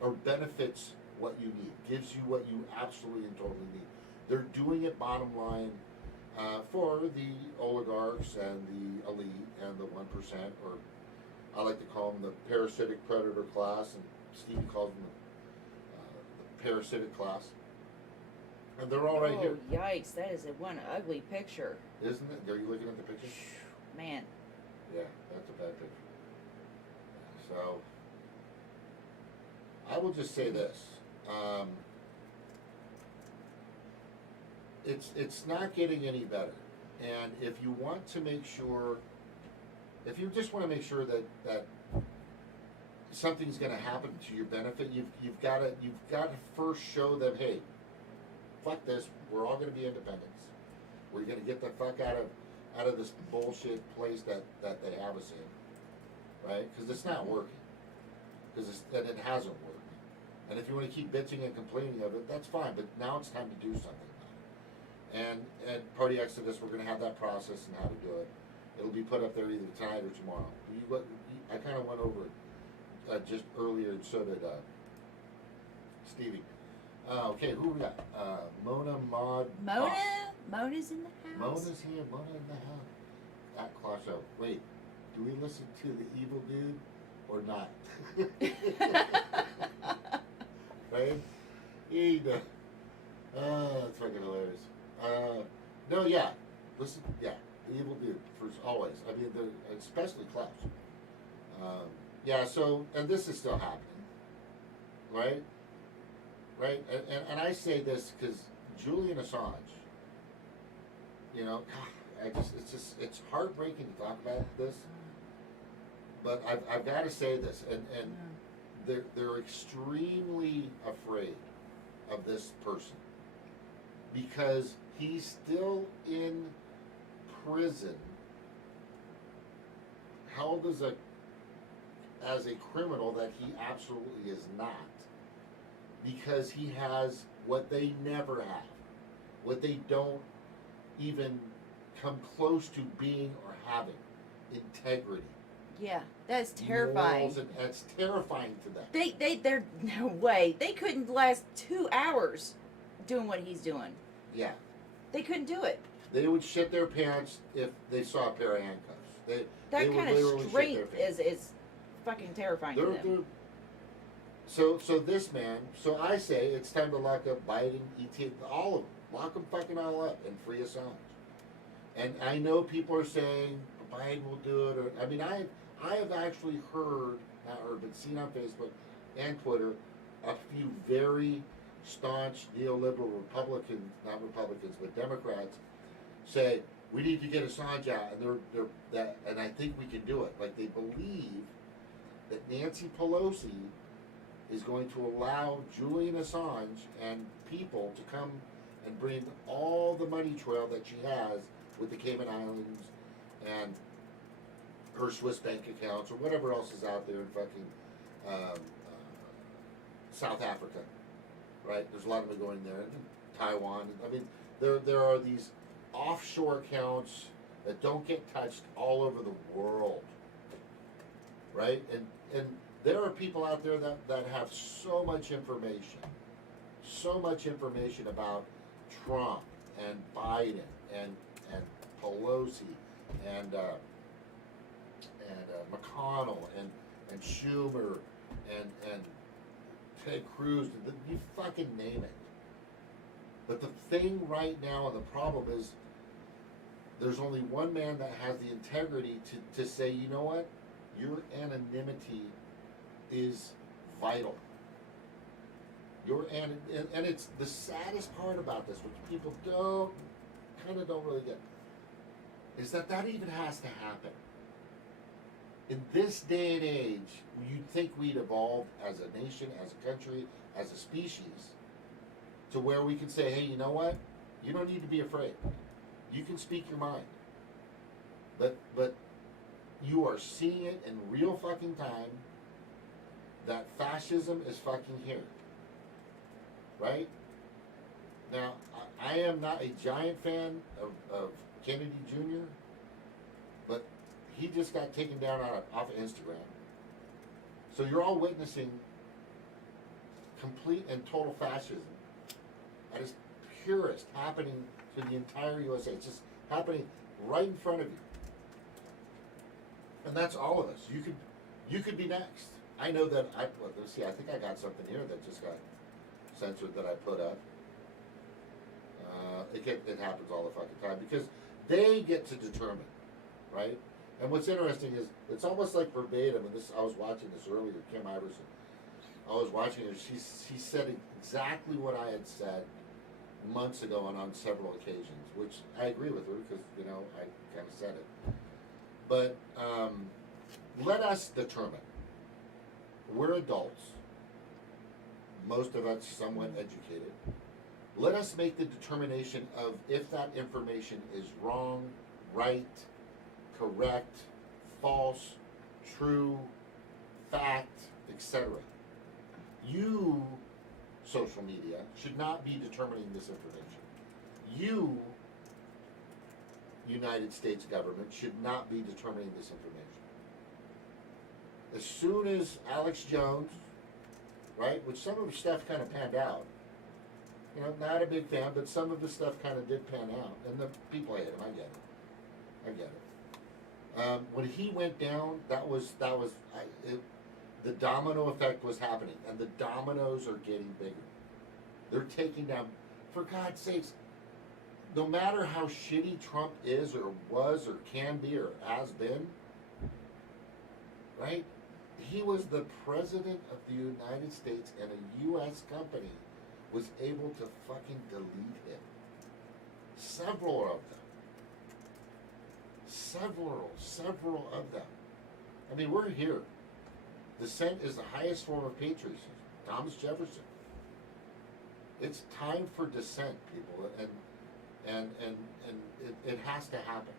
or benefits what you need, gives you what you absolutely and totally need. They're doing it bottom line for the oligarchs and the elite and the 1%, or I like to call them the parasitic predator class, and Stevie calls them the parasitic class. And they're all right here. Oh, yikes, that is one ugly picture. Isn't it? Are you looking at the picture? Man. Yeah, that's a bad picture. So, I will just say this. It's not getting any better. And if you want to make sure, if you just want to make sure that something's going to happen to your benefit, you've got to first show them, hey, fuck this, we're all going to be independents. We're going to get the fuck out of this bullshit place that they have us in, right? Because it's not working. And it hasn't worked. And if you want to keep bitching and complaining of it, that's fine. But now it's time to do something about it. And at Party Exodus, we're going to have that process and how to do it. It'll be put up there either tonight or tomorrow. I kind of went over it just earlier, and so did Stevie. Okay, who we got? Mona, Maud. Mona's in the house. Mona's here. Mona in the house. At Claudio. Wait, do we listen to the evil dude or not? Right? That's fucking hilarious. No, yeah. Listen, yeah. The evil dude, for always. I mean, especially Klaus. Yeah, so, and this is still happening. Right? Right? And I say this because Julian Assange, God, it's heartbreaking to talk about this, but I've got to say this, and they're extremely afraid of this person because he's still in prison, held as a criminal that he absolutely is not, because he has what they never have, what they don't even come close to being or having, integrity. Yeah, that's terrifying. Morals, and that's terrifying to them. They're no way. They couldn't last 2 hours doing what he's doing. Yeah. They couldn't do it. They would shit their pants if they saw a pair of handcuffs. They That would kind literally of shit strength their pants. is fucking terrifying to them. So this man, so I say it's time to lock up Biden, ET, all of them. Lock them fucking all up and free Assange. And I know people are saying Biden will do it, or I mean, I have actually not heard, but seen on Facebook and Twitter a few very staunch neoliberal Republicans, not Republicans, but Democrats, say we need to get Assange out, and and I think we can do it. Like they believe that Nancy Pelosi is going to allow Julian Assange and people to come and bring all the money trail that she has with the Cayman Islands and her Swiss bank accounts or whatever else is out there in fucking South Africa, right? There's a lot of it going there. Taiwan. I mean, there are these offshore accounts that don't get touched all over the world, right? And there are people out there that have so much information about Trump and Biden and Pelosi and McConnell and Schumer and Ted Cruz. You fucking name it. But the thing right now, and the problem is, there's only one man that has the integrity to say, you know what, your anonymity is vital. And it's the saddest part about this, which people don't really get, is that even has to happen. In this day and age, you'd think we'd evolved as a nation, as a country, as a species, to where we can say, hey, you know what? You don't need to be afraid. You can speak your mind. But you are seeing it in real fucking time that fascism is fucking here. Right? Now, I am not a giant fan of Kennedy Jr., but he just got taken down off of Instagram. So you're all witnessing complete and total fascism at its purest happening to the entire USA. It's just happening right in front of you. And that's all of us. You could be next. I know that let's see, I think I got something here that just got censored that I put up. It happens all the fucking time because they get to determine, right? And what's interesting is it's almost like verbatim. And I was watching this earlier. Kim Iverson. I was watching her. She said exactly what I had said months ago on several occasions, which I agree with her because I kind of said it. But let us determine. We're adults. Most of us somewhat educated. Let us make the determination of if that information is wrong, right, correct, false, true, fact, etc. You, social media, should not be determining this information. You, United States government, should not be determining this information. As soon as Alex Jones, right, which some of his stuff kind of panned out, not a big fan, but some of his stuff kind of did pan out, and the people hate him. I get it. When he went down, the domino effect was happening, and the dominoes are getting bigger. They're taking down, for God's sakes, no matter how shitty Trump is or was or can be or has been, right? He was the president of the United States, and a U.S. company was able to fucking delete him. Several of them. Several of them. I mean, we're here. Dissent is the highest form of patriotism. Thomas Jefferson. It's time for dissent, people, and it has to happen.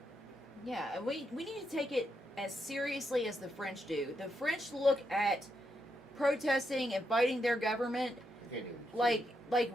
Yeah, and we need to take it as seriously as the French do. The French look at protesting and fighting their government like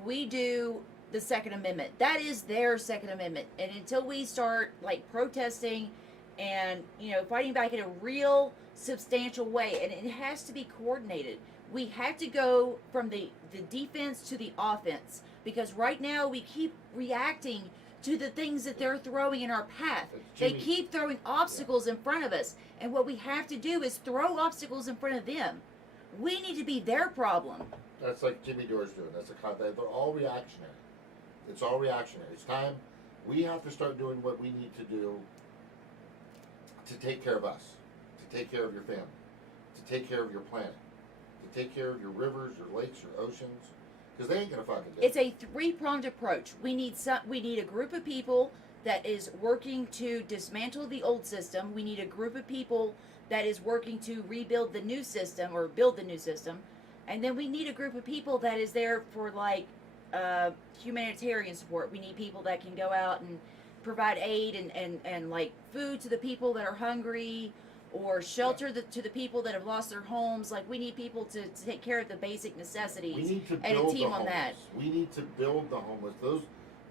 we do the Second Amendment. That is their Second Amendment. And until we start protesting and fighting back in a real substantial way, and it has to be coordinated. We have to go from the defense to the offense, because right now we keep reacting to the things that they're throwing in our path. They keep throwing obstacles in front of us, and what we have to do is throw obstacles in front of them. We need to be their problem. That's like Jimmy Dore's doing. They're all reactionary. It's all reactionary. It's time we have to start doing what we need to do to take care of us, to take care of your family, to take care of your planet, to take care of your rivers, your lakes, your oceans, because they ain't gonna fucking do it. It's a three-pronged approach. We need a group of people that is working to dismantle the old system. We need a group of people that is working to rebuild the new system or build the new system. And then we need a group of people that is there for like humanitarian support. We need people that can go out and provide aid and like food to the people that are hungry, or shelter to the people that have lost their homes. Like, we need people to take care of the basic necessities. We need to and build a team the on homeless. that. We need to build the homeless.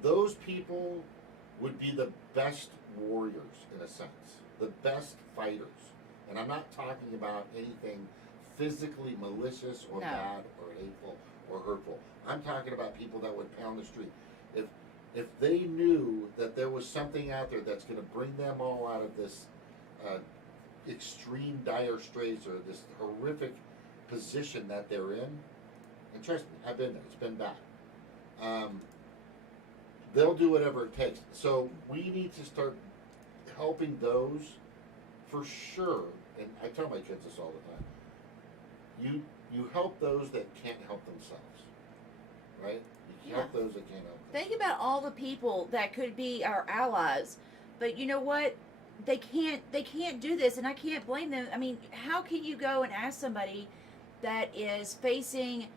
Those people would be the best warriors in a sense, the best fighters. And I'm not talking about anything physically malicious or bad or hateful or hurtful. I'm talking about people that would pound the street. If they knew that there was something out there that's going to bring them all out of this extreme dire straits or this horrific position that they're in, and trust me, I've been there. It's been bad. They'll do whatever it takes. So we need to start helping those for sure. And I tell my kids this all the time. You help those that can't help themselves, right? You help those that can't help themselves. Think about all the people that could be our allies, but you know what? They can't do this, and I can't blame them. I mean, how can you go and ask somebody that is facing,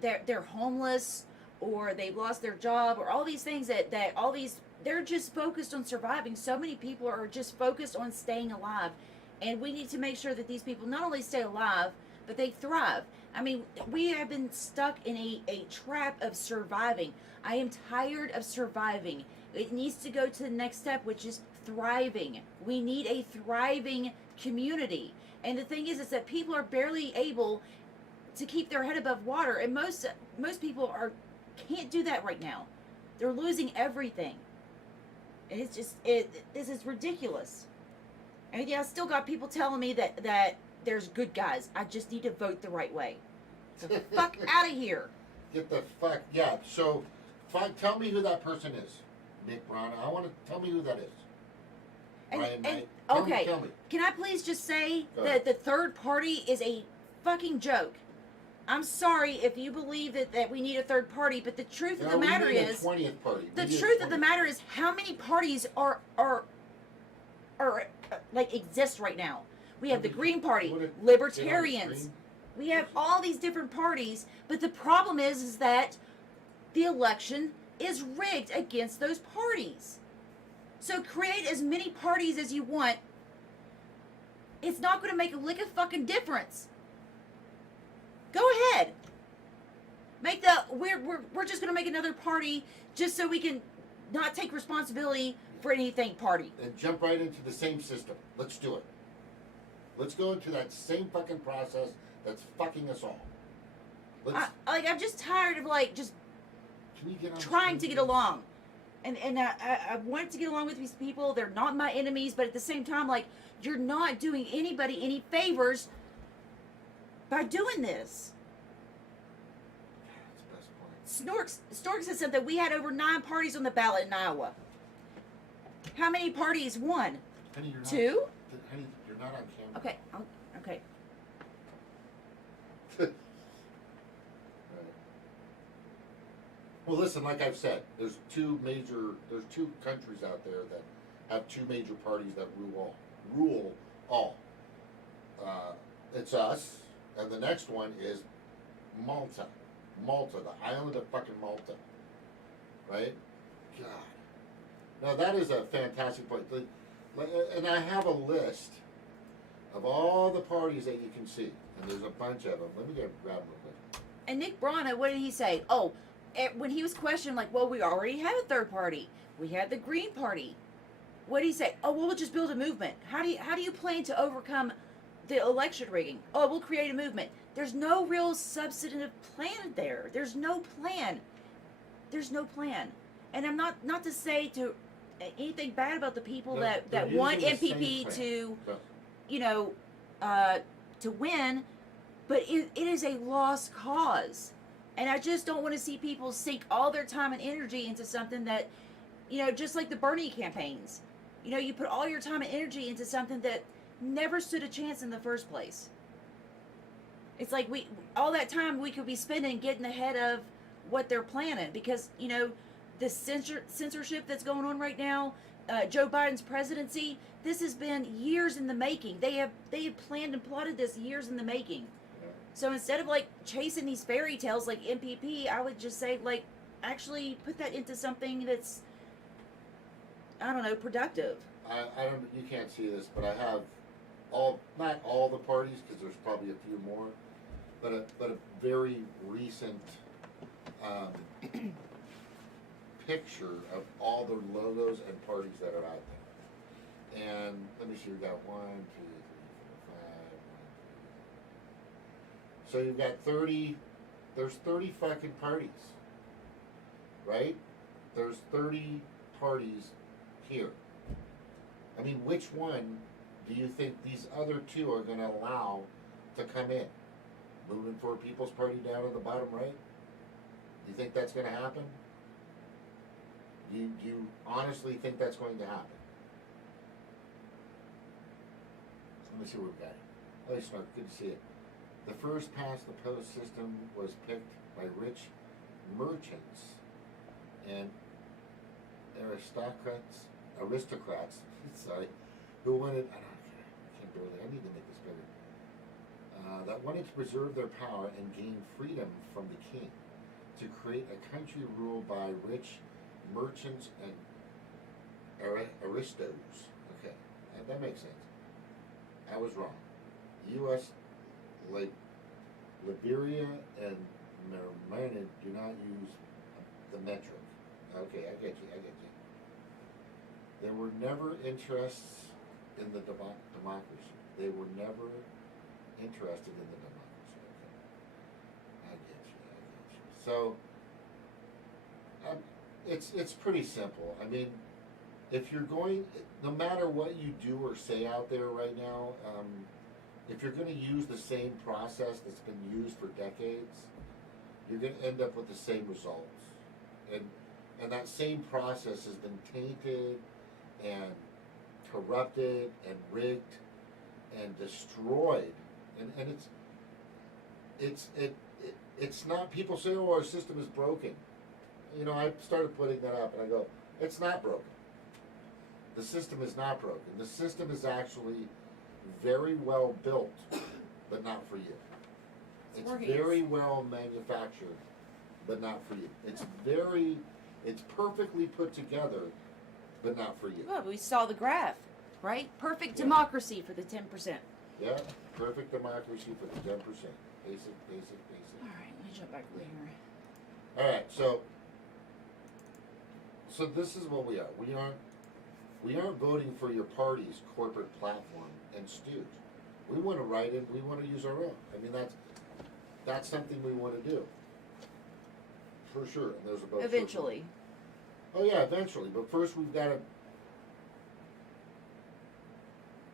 they're homeless, or they've lost their job, or all these things they're just focused on surviving. So many people are just focused on staying alive, and we need to make sure that these people not only stay alive, but they thrive. I mean, we have been stuck in a trap of surviving. I am tired of surviving. It needs to go to the next step, which is thriving. We need a thriving community. And the thing is that people are barely able to keep their head above water, and most people can't do that right now. They're losing everything, and it's just this is ridiculous. And yeah, I still got people telling me that there's good guys. I just need to vote the right way. So fuck out of here. Get the fuck, yeah. So, tell me who that person is, Nick Brown. I want to tell me who that is. Tell me. Can I please just say that the third party is a fucking joke? I'm sorry if you believe that we need a third party, but the truth of the matter is, 20th party. The truth of the matter is, how many parties are like exist right now? We have the Green Party, Libertarians. We have all these different parties, but the problem is that the election is rigged against those parties. So create as many parties as you want. It's not going to make a lick of fucking difference. Go ahead. We're just going to make another party just so we can not take responsibility for anything party. And jump right into the same system. Let's do it. Let's go into that same fucking process that's fucking us all. I'm just tired of just can you get on trying to get along. And I want to get along with these people. They're not my enemies, but at the same time, you're not doing anybody any favors by doing this. That's the best point. Storks has said that we had over 9 parties on the ballot in Iowa. How many parties won? Honey, you're 2? Honey, you're not on camera. Okay. Right. Well, listen, like I've said, there's two countries out there that have 2 major parties that rule all. It's us, and the next one is Malta, the island of fucking Malta, right? God. Now that is a fantastic point, and I have a list of all the parties that you can see, and there's a bunch of them. Let me grab them real quick. And Nick Brana, what did he say? Oh, when he was questioned, we already have a third party. We had the Green Party. what do you say? Oh, well, we'll just build a movement. How do you plan to overcome the election rigging? Oh, we'll create a movement. There's no real substantive plan there. There's no plan. There's no plan. And I'm not to say to anything bad about the people that want MPP to, you know, to win, but it is a lost cause. And I just don't want to see people sink all their time and energy into something that, you know, just like the Bernie campaigns. You know, you put all your time and energy into something that never stood a chance in the first place. It's like all that time we could be spending getting ahead of what they're planning, because, you know, the censorship that's going on right now, Joe Biden's presidency, this has been years in the making. They have planned and plotted this years in the making. So instead of like chasing these fairy tales like MPP, I would just say, like, actually put that into something that's, I don't know, productive. I don't. You can't see this, but I have not all the parties, because there's probably a few more, but a very recent picture of all the logos and parties that are out there. And let me see, we got 1, 2, 3, 4, 5. So you've got 30. There's 30 fucking parties, right? There's 30 parties here. I mean, which one do you think these other two are going to allow to come in? Moving for a People's Party down at the bottom right? Do you think that's going to happen? Do you honestly think that's going to happen? Let me see what we've got. Oh, smart. Good to see it. The first past the post system was picked by rich merchants and aristocrats, sorry, who wanted, I can't barely, I need to make this bigger, that wanted to preserve their power and gain freedom from the king, to create a country ruled by rich merchants and aristos. Okay, that makes sense. I was wrong. U.S. Liberia and Mermaid do not use the metric. Okay, I get you. There were never interests in the democracy. They were never interested in the democracy. Okay, I get you. So, it's pretty simple. I mean, if you're going, no matter what you do or say out there right now, if you're going to use the same process that's been used for decades, you're going to end up with the same results. And that same process has been tainted and corrupted and rigged and destroyed. And it's not, people say, oh, our system is broken. You know, I started putting that up and I go, it's not broken. The system is not broken. The system is actually very well built, but not for you. It's very well manufactured, but not for you. It's perfectly put together, but not for you. Well, we saw the graph, right? Perfect democracy for the 10%. Yeah, perfect democracy for the 10%. Basic. All right, let me jump back over here. All right, so this is what we are. We aren't voting for your party's corporate platform and stooge. We want to write it. We want to use our own. I mean, that's something we want to do. For sure. And there's a bunch. Eventually. Oh yeah, eventually. But first we've got to.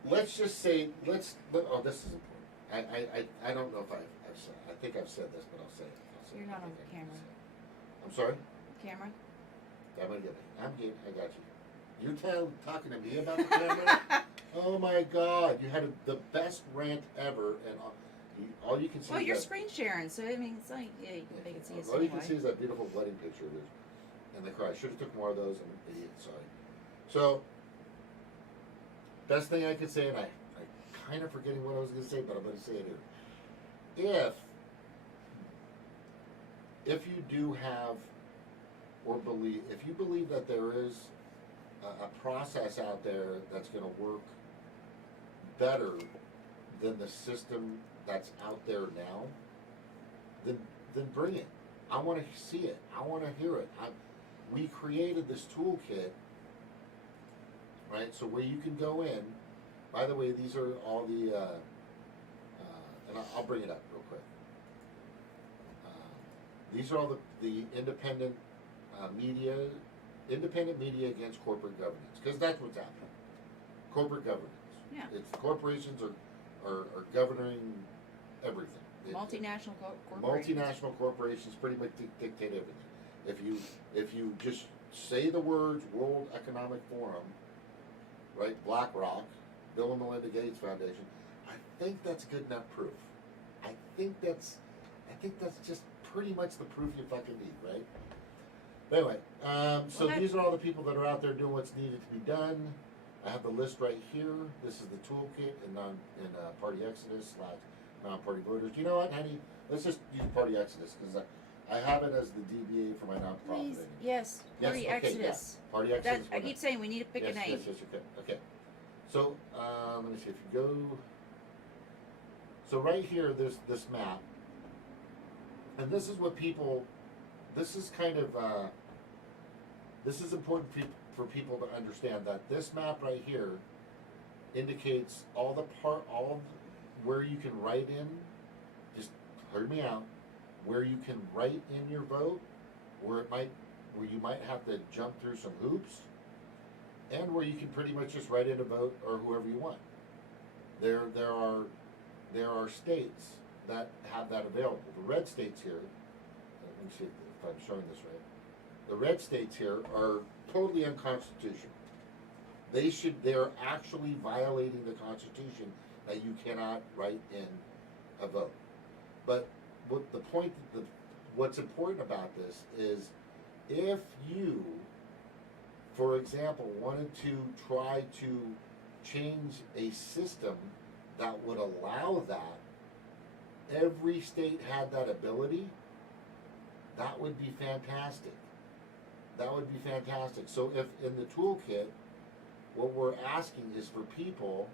Let's just say oh, this is important. I don't know if I've said. I think I've said this, but I'll say it. You're not on camera. I'm sorry. Camera. I'm good. I got you. You're talking to me about the camera? Oh my God! You had the best rant ever, and all you can see. Well, is you're that, screen sharing, so I mean, it's like, yeah, they can see us all anyway. you can see is that beautiful wedding picture of yours, and the cry. Should have took more of those. I'm an idiot. Sorry. So, best thing I could say, and I kind of forgetting what I was going to say, but I'm going to say it here. If you do have, or believe, if you believe that there is a process out there that's going to work better than the system that's out there now, then bring it. I want to see it. I want to hear it. We created this toolkit, right? So where you can go in, by the way, these are all the, and I'll bring it up real quick. These are all the independent independent media against corporate governance, because that's what's happening. Corporate governance. Yeah. It's corporations are governing everything. Multinational corporations. Multinational corporations pretty much dictate everything. If you just say the words World Economic Forum, right? BlackRock, Bill and Melinda Gates Foundation. I think that's good enough proof. I think that's just pretty much the proof you fucking need, right? But anyway, so these are all the people that are out there doing what's needed to be done. I have the list right here. This is the toolkit in Party Exodus / non-party voters. You know what, honey? Let's just use Party Exodus because I have it as the DBA for my nonprofit. Please, yes, Party okay, Exodus. Yeah. Party Exodus. I keep saying we need to pick a name. Yes, okay. So let me see if you go. So right here, there's this map, and this is what people. This is kind of. This is important for people to understand that this map right here indicates all where you can write in. Just hear me out. Where you can write in your vote, where you might have to jump through some hoops, and where you can pretty much just write in a vote or whoever you want. There are states that have that available. The red states here. Let me see if I'm showing this right. The red states here are totally unconstitutional. They're actually violating the Constitution that you cannot write in a vote. But what's important about this is if you, for example, wanted to try to change a system that would allow that, every state had that ability, that would be fantastic. That would be fantastic. So if in the toolkit, what we're asking is for people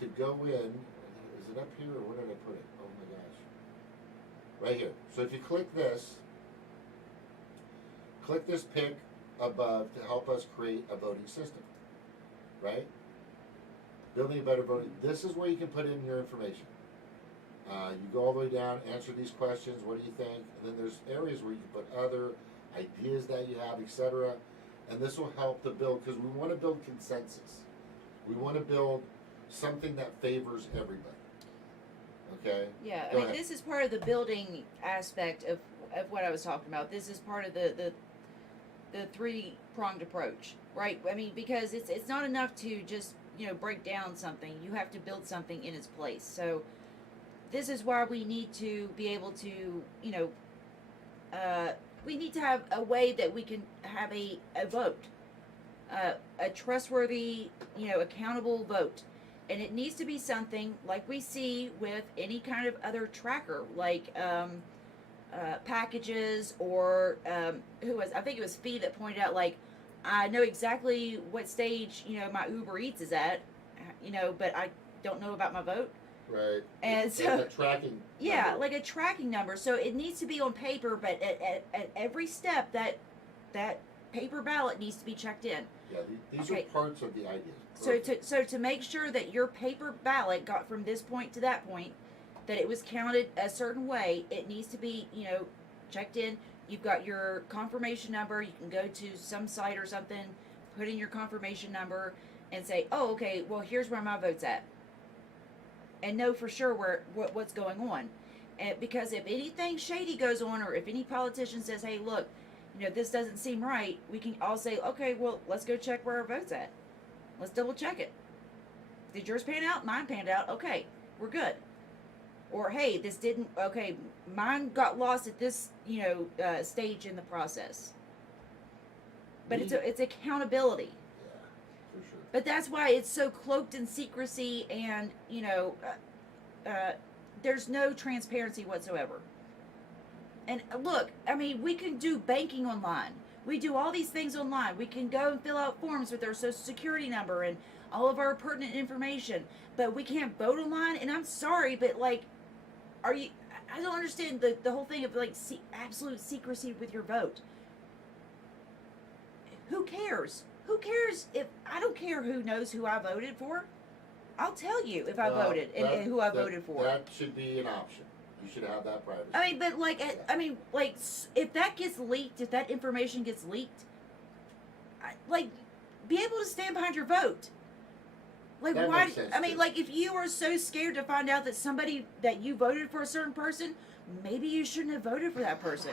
to go in, is it up here or where did I put it? Oh my gosh. Right here. So if you click this pick above to help us create a voting system, right? Building a better voting. This is where you can put in your information. You go all the way down, answer these questions, what do you think? And then there's areas where you can put other ideas that you have, etc. And this will help to build, because we want to build consensus. We want to build something that favors everybody. Okay? Yeah, Go I mean, ahead. this is part of the building aspect of what I was talking about. This is part of the three-pronged approach, right? I mean, because it's not enough to just, break down something. You have to build something in its place. So this is why we need to be able to, we need to have a way that we can have a vote, a trustworthy, accountable vote. And it needs to be something like we see with any kind of other tracker, like packages or I think it was Fee that pointed out, like, I know exactly what stage, my Uber Eats is at, but I don't know about my vote. Right. And It's so, like a tracking yeah, number. like a tracking number. So it needs to be on paper, but at every step, that paper ballot needs to be checked in. Yeah, these Okay. are parts of the idea. So to make sure that your paper ballot got from this point to that point, that it was counted a certain way, it needs to be, checked in. You've got your confirmation number. You can go to some site or something, put in your confirmation number, and say, oh, okay, well, here's where my vote's at. And know for sure what's going on. And because if anything shady goes on, or if any politician says, hey, look, this doesn't seem right, we can all say, okay, well, let's go check where our vote's at. Let's double check it. Did yours pan out? Mine panned out. Okay, we're good. Or, hey, this didn't, okay, mine got lost at this, stage in the process. But it's accountability. Yeah, for sure. But that's why it's so cloaked in secrecy, and there's no transparency whatsoever. And look, I mean, we can do banking online. We do all these things online. We can go and fill out forms with our social security number and all of our pertinent information, but we can't vote online. And I'm sorry, but like, I don't understand the whole thing of like absolute secrecy with your vote. Who cares? who cares if I don't care who knows who I voted for. I'll tell you if I Well, voted and who I voted for. That should be an option. You should have that privacy. I mean, but like, I mean, like, if that gets leaked, if that information gets leaked, like, be able to stand behind your vote. Like, That why? makes sense, I mean, too. like, if you are so scared to find out that somebody that you voted for a certain person, maybe you shouldn't have voted for that person.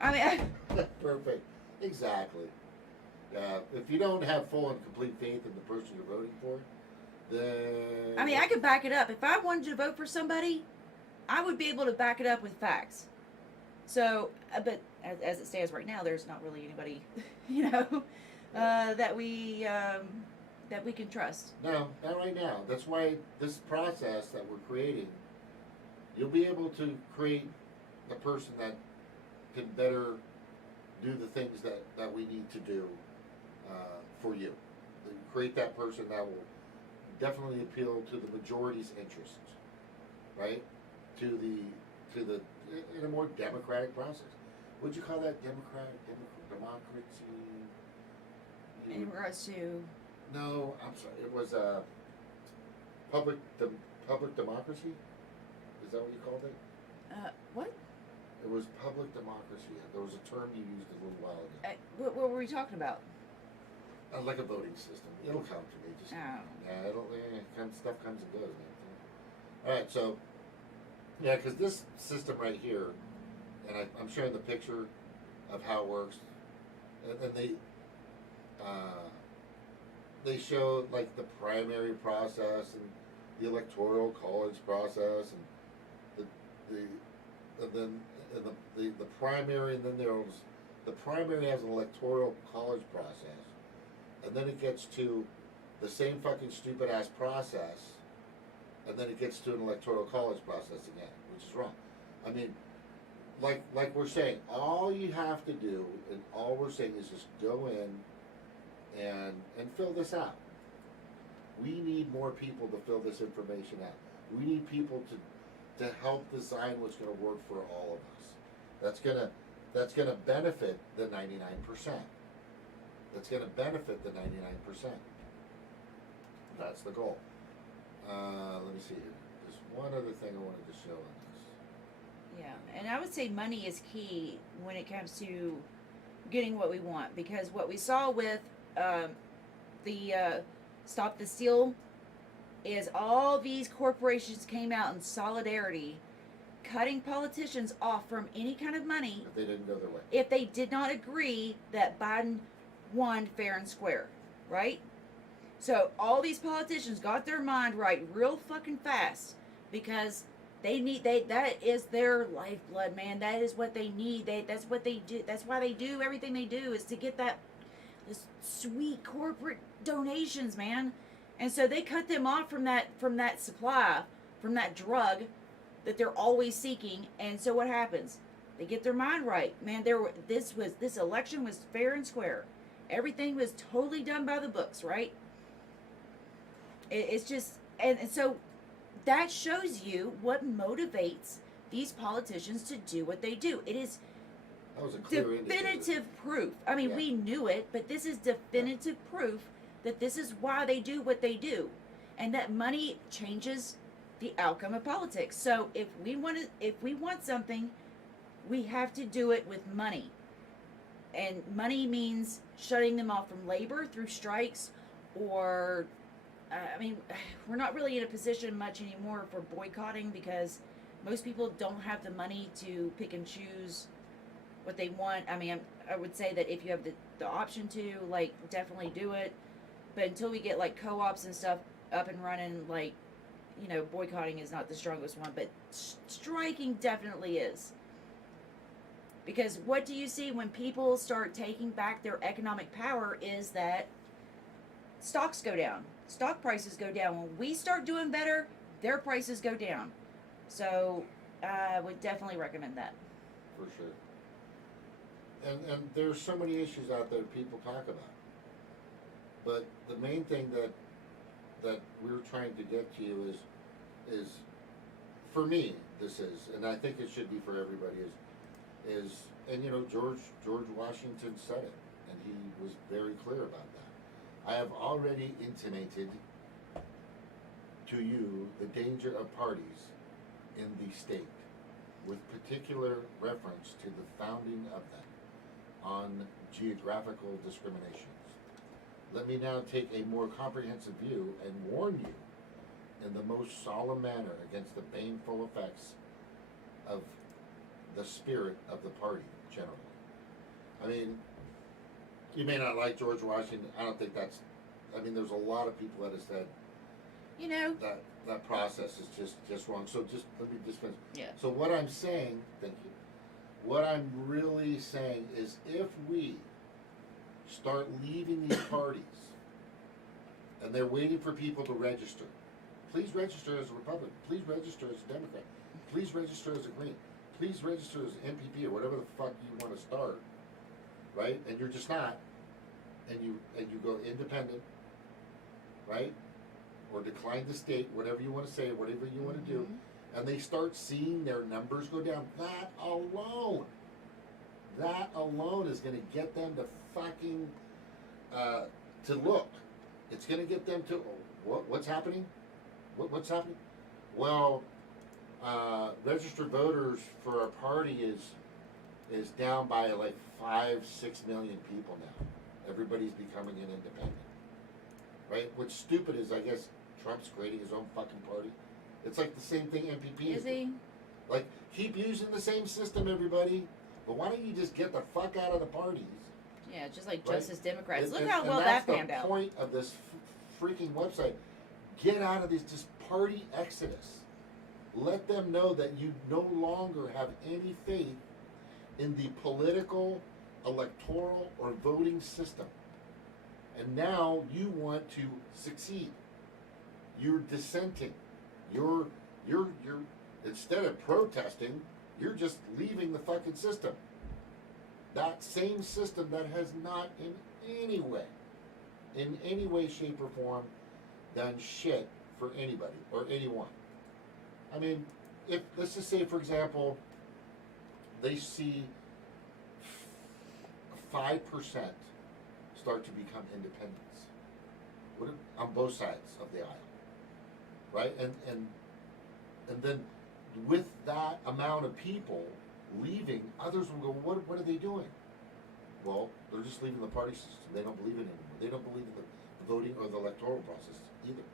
I mean, Perfect. Exactly. If you don't have full and complete faith in the person you're voting for, then I mean, I could back it up. If I wanted to vote for somebody, I would be able to back it up with facts. So, but as it stands right now, there's not really anybody, you know, that we can trust. No, not right now. That's why this process that we're creating, you'll be able to create the person that can better do the things that we need to do for you. Create that person that will definitely appeal to the majority's interests, right? To the in a more democratic process. Would you call that democracy? In regards to, No, I'm sorry. It was public democracy. Is that what you called it? what? It was public democracy. There was a term you used a little while ago. What were we talking about? Like a voting system. It'll come to me. Just Oh. yeah, stuff comes and goes. Man. All right, so yeah, because this system right here, and I'm showing the picture of how it works, and they show like the primary process and the electoral college process and the primary, and then there's the primary has an electoral college process, and then it gets to the same fucking stupid ass process, and then it gets to an electoral college process again, which is wrong. I mean, like we're saying, all you have to do, and all we're saying is just go in and fill this out. We need more people to fill this information out. We need people to help design what's going to work for all of us. That's gonna benefit the 99%. That's gonna benefit the 99%. That's the goal. Let me see here. There's one other thing I wanted to show on this. Yeah, and I would say money is key when it comes to getting what we want, because what we saw with the Stop the Steal is all these corporations came out in solidarity, cutting politicians off from any kind of money If they didn't go their way. if they did not agree that Biden won fair and square, right? So all these politicians got their mind right real fucking fast, because that is their lifeblood, man. That is what they need. That's what they do. That's why they do everything they do, is to get this sweet corporate donations, man. And so they cut them off from that supply, from that drug that they're always seeking. And so what happens? They get their mind right, man. This election was fair and square. Everything was totally done by the books, right? It's just, and so that shows you what motivates these politicians to do what they do. It is That was a clear indicator. definitive proof. I mean, Yeah. we knew it, but this is definitive proof that this is why they do what they do, and that money changes the outcome of politics. So if we want something, we have to do it with money. And money means shutting them off from labor through strikes, or I mean, we're not really in a position much anymore for boycotting, because most people don't have the money to pick and choose what they want. I mean, I would say that if you have the option to, like, definitely do it. But until we get, like, co-ops and stuff up and running, like, you know, boycotting is not the strongest one, but striking definitely is. Because what do you see when people start taking back their economic power is that stocks go down. Stock prices go down. When we start doing better, their prices go down. So I would definitely recommend that. For sure. And there's so many issues out there people talk about. But the main thing that we're trying to get to you is for me, this is, and I think it should be for everybody, is and you know, George Washington said it, and he was very clear about that. I have already intimated to you the danger of parties in the state, with particular reference to the founding of them on geographical discriminations. Let me now take a more comprehensive view and warn you in the most solemn manner against the baneful effects of the spirit of the party generally. I mean, you may not like George Washington. I don't think that's, I mean, there's a lot of people that have said You know, that process is just wrong. So just, let me just finish. yeah. So what I'm saying, thank you, what I'm really saying is if we start leaving these parties and they're waiting for people to register, please register as a Republican, please register as a Democrat, please register as a Green, please register as an MPP or whatever the fuck you want to start, right? And you're just not, and you go independent, right? Or decline the state, whatever you want to say, whatever you want to do, and they start seeing their numbers go down, that alone is going to get them to fucking, to look. It's going to get them to, what's happening? What's happening? Well, registered voters for our party is down by like 5-6 million people now. Everybody's becoming an independent, right? What's stupid is, I guess, Trump's creating his own fucking party. It's like the same thing MPP Is he? Like, keep using the same system, everybody. But why don't you just get the fuck out of the parties? Yeah, just like Right. Justice Democrats. And- Look and- how and well that's that panned out. the point of this freaking website. Get out of this just party exodus. Let them know that you no longer have any faith in the political, electoral, or voting system. And now you want to succeed. You're dissenting. You're instead of protesting, you're just leaving the fucking system. That same system that has not in any way, shape, or form done shit for anybody or anyone. I mean, if, let's just say, for example, they see 5% start to become independents. On both sides of the aisle. Right? And then with that amount of people leaving, others will go, what are they doing? Well, they're just leaving the party system. They don't believe in it anymore. They don't believe in the voting or the electoral process either.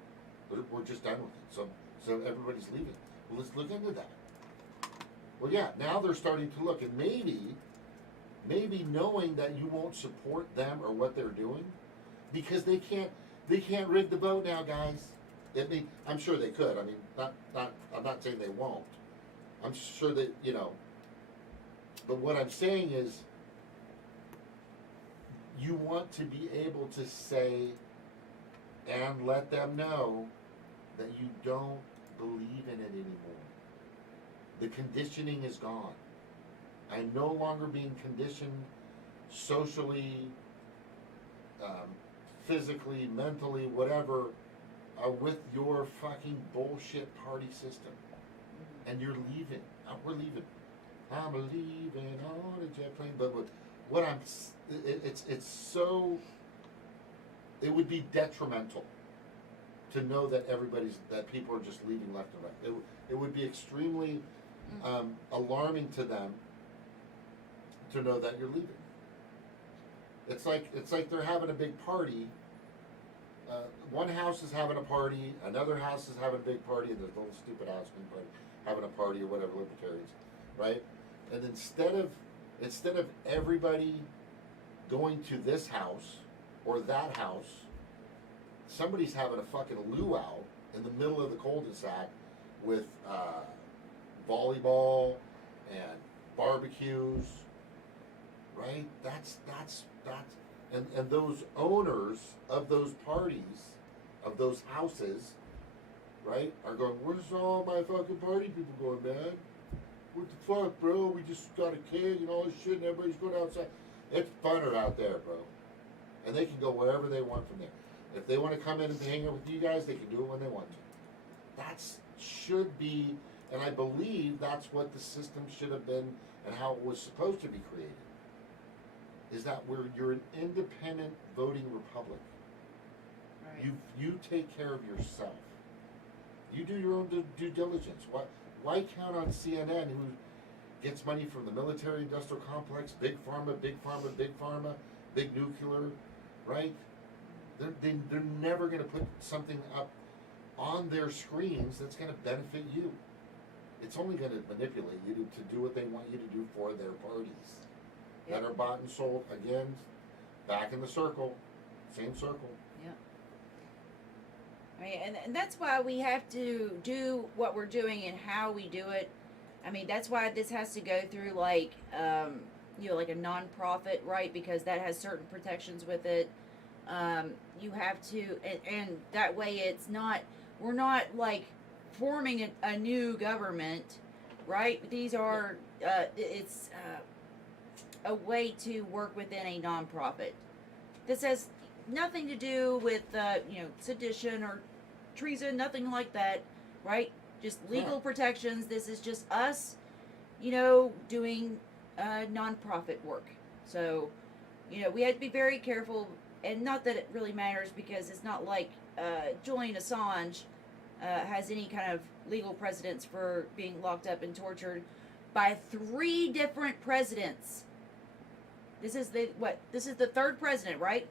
We're just done with it. So everybody's leaving. Well, let's look into that. Well, yeah, now they're starting to look, and maybe knowing that you won't support them or what they're doing, because they can't rig the vote now, guys. I mean, I'm sure they could. I mean, I'm not saying they won't. I'm sure that, but what I'm saying is, you want to be able to say and let them know that you don't believe in it anymore. The conditioning is gone. I'm no longer being conditioned socially, physically, mentally, whatever, with your fucking bullshit party system. And you're leaving. We're leaving. I'm leaving on a jet plane. But what it's so, it would be detrimental to know that that people are just leaving left and right. It would be extremely alarming to them to know that you're leaving. It's like they're having a big party. One house is having a party, another house is having a big party, and there's a little stupid house having a party or whatever, libertarians, right? And instead of everybody going to this house or that house, somebody's having a fucking luau in the middle of the cul-de-sac with volleyball and barbecues, right? That's and those owners of those parties, of those houses, right, are going, where's all my fucking party people going, man? What the fuck, bro? We just got a kid, all this shit, and everybody's going outside. It's funner out there, bro. And they can go wherever they want from there. If they want to come in and hang out with you guys, they can do it when they want to. That should be, and I believe that's what the system should have been and how it was supposed to be created. is that you're an independent voting republic. Right. You take care of yourself. You do your own due diligence. Why count on CNN, who gets money from the military-industrial complex, big pharma, big pharma, big pharma, big nuclear, right? They're never going to put something up on their screens that's going to benefit you. It's only going to manipulate you to do what they want you to do for their parties. That are bought and sold, again, back in the circle, same circle. Yeah. I mean, and that's why we have to do what we're doing and how we do it. I mean, that's why this has to go through like like a nonprofit, right? Because that has certain protections with it. You have to, and that way it's not, we're not like forming a new government, right? These are, it's a way to work within a nonprofit. This has nothing to do with, sedition or treason, nothing like that, right? Just legal protections. This is just us, doing nonprofit work. So, we have to be very careful, and not that it really matters because it's not like Julian Assange has any kind of legal precedence for being locked up and tortured by 3 different presidents. This is the 3rd president, right?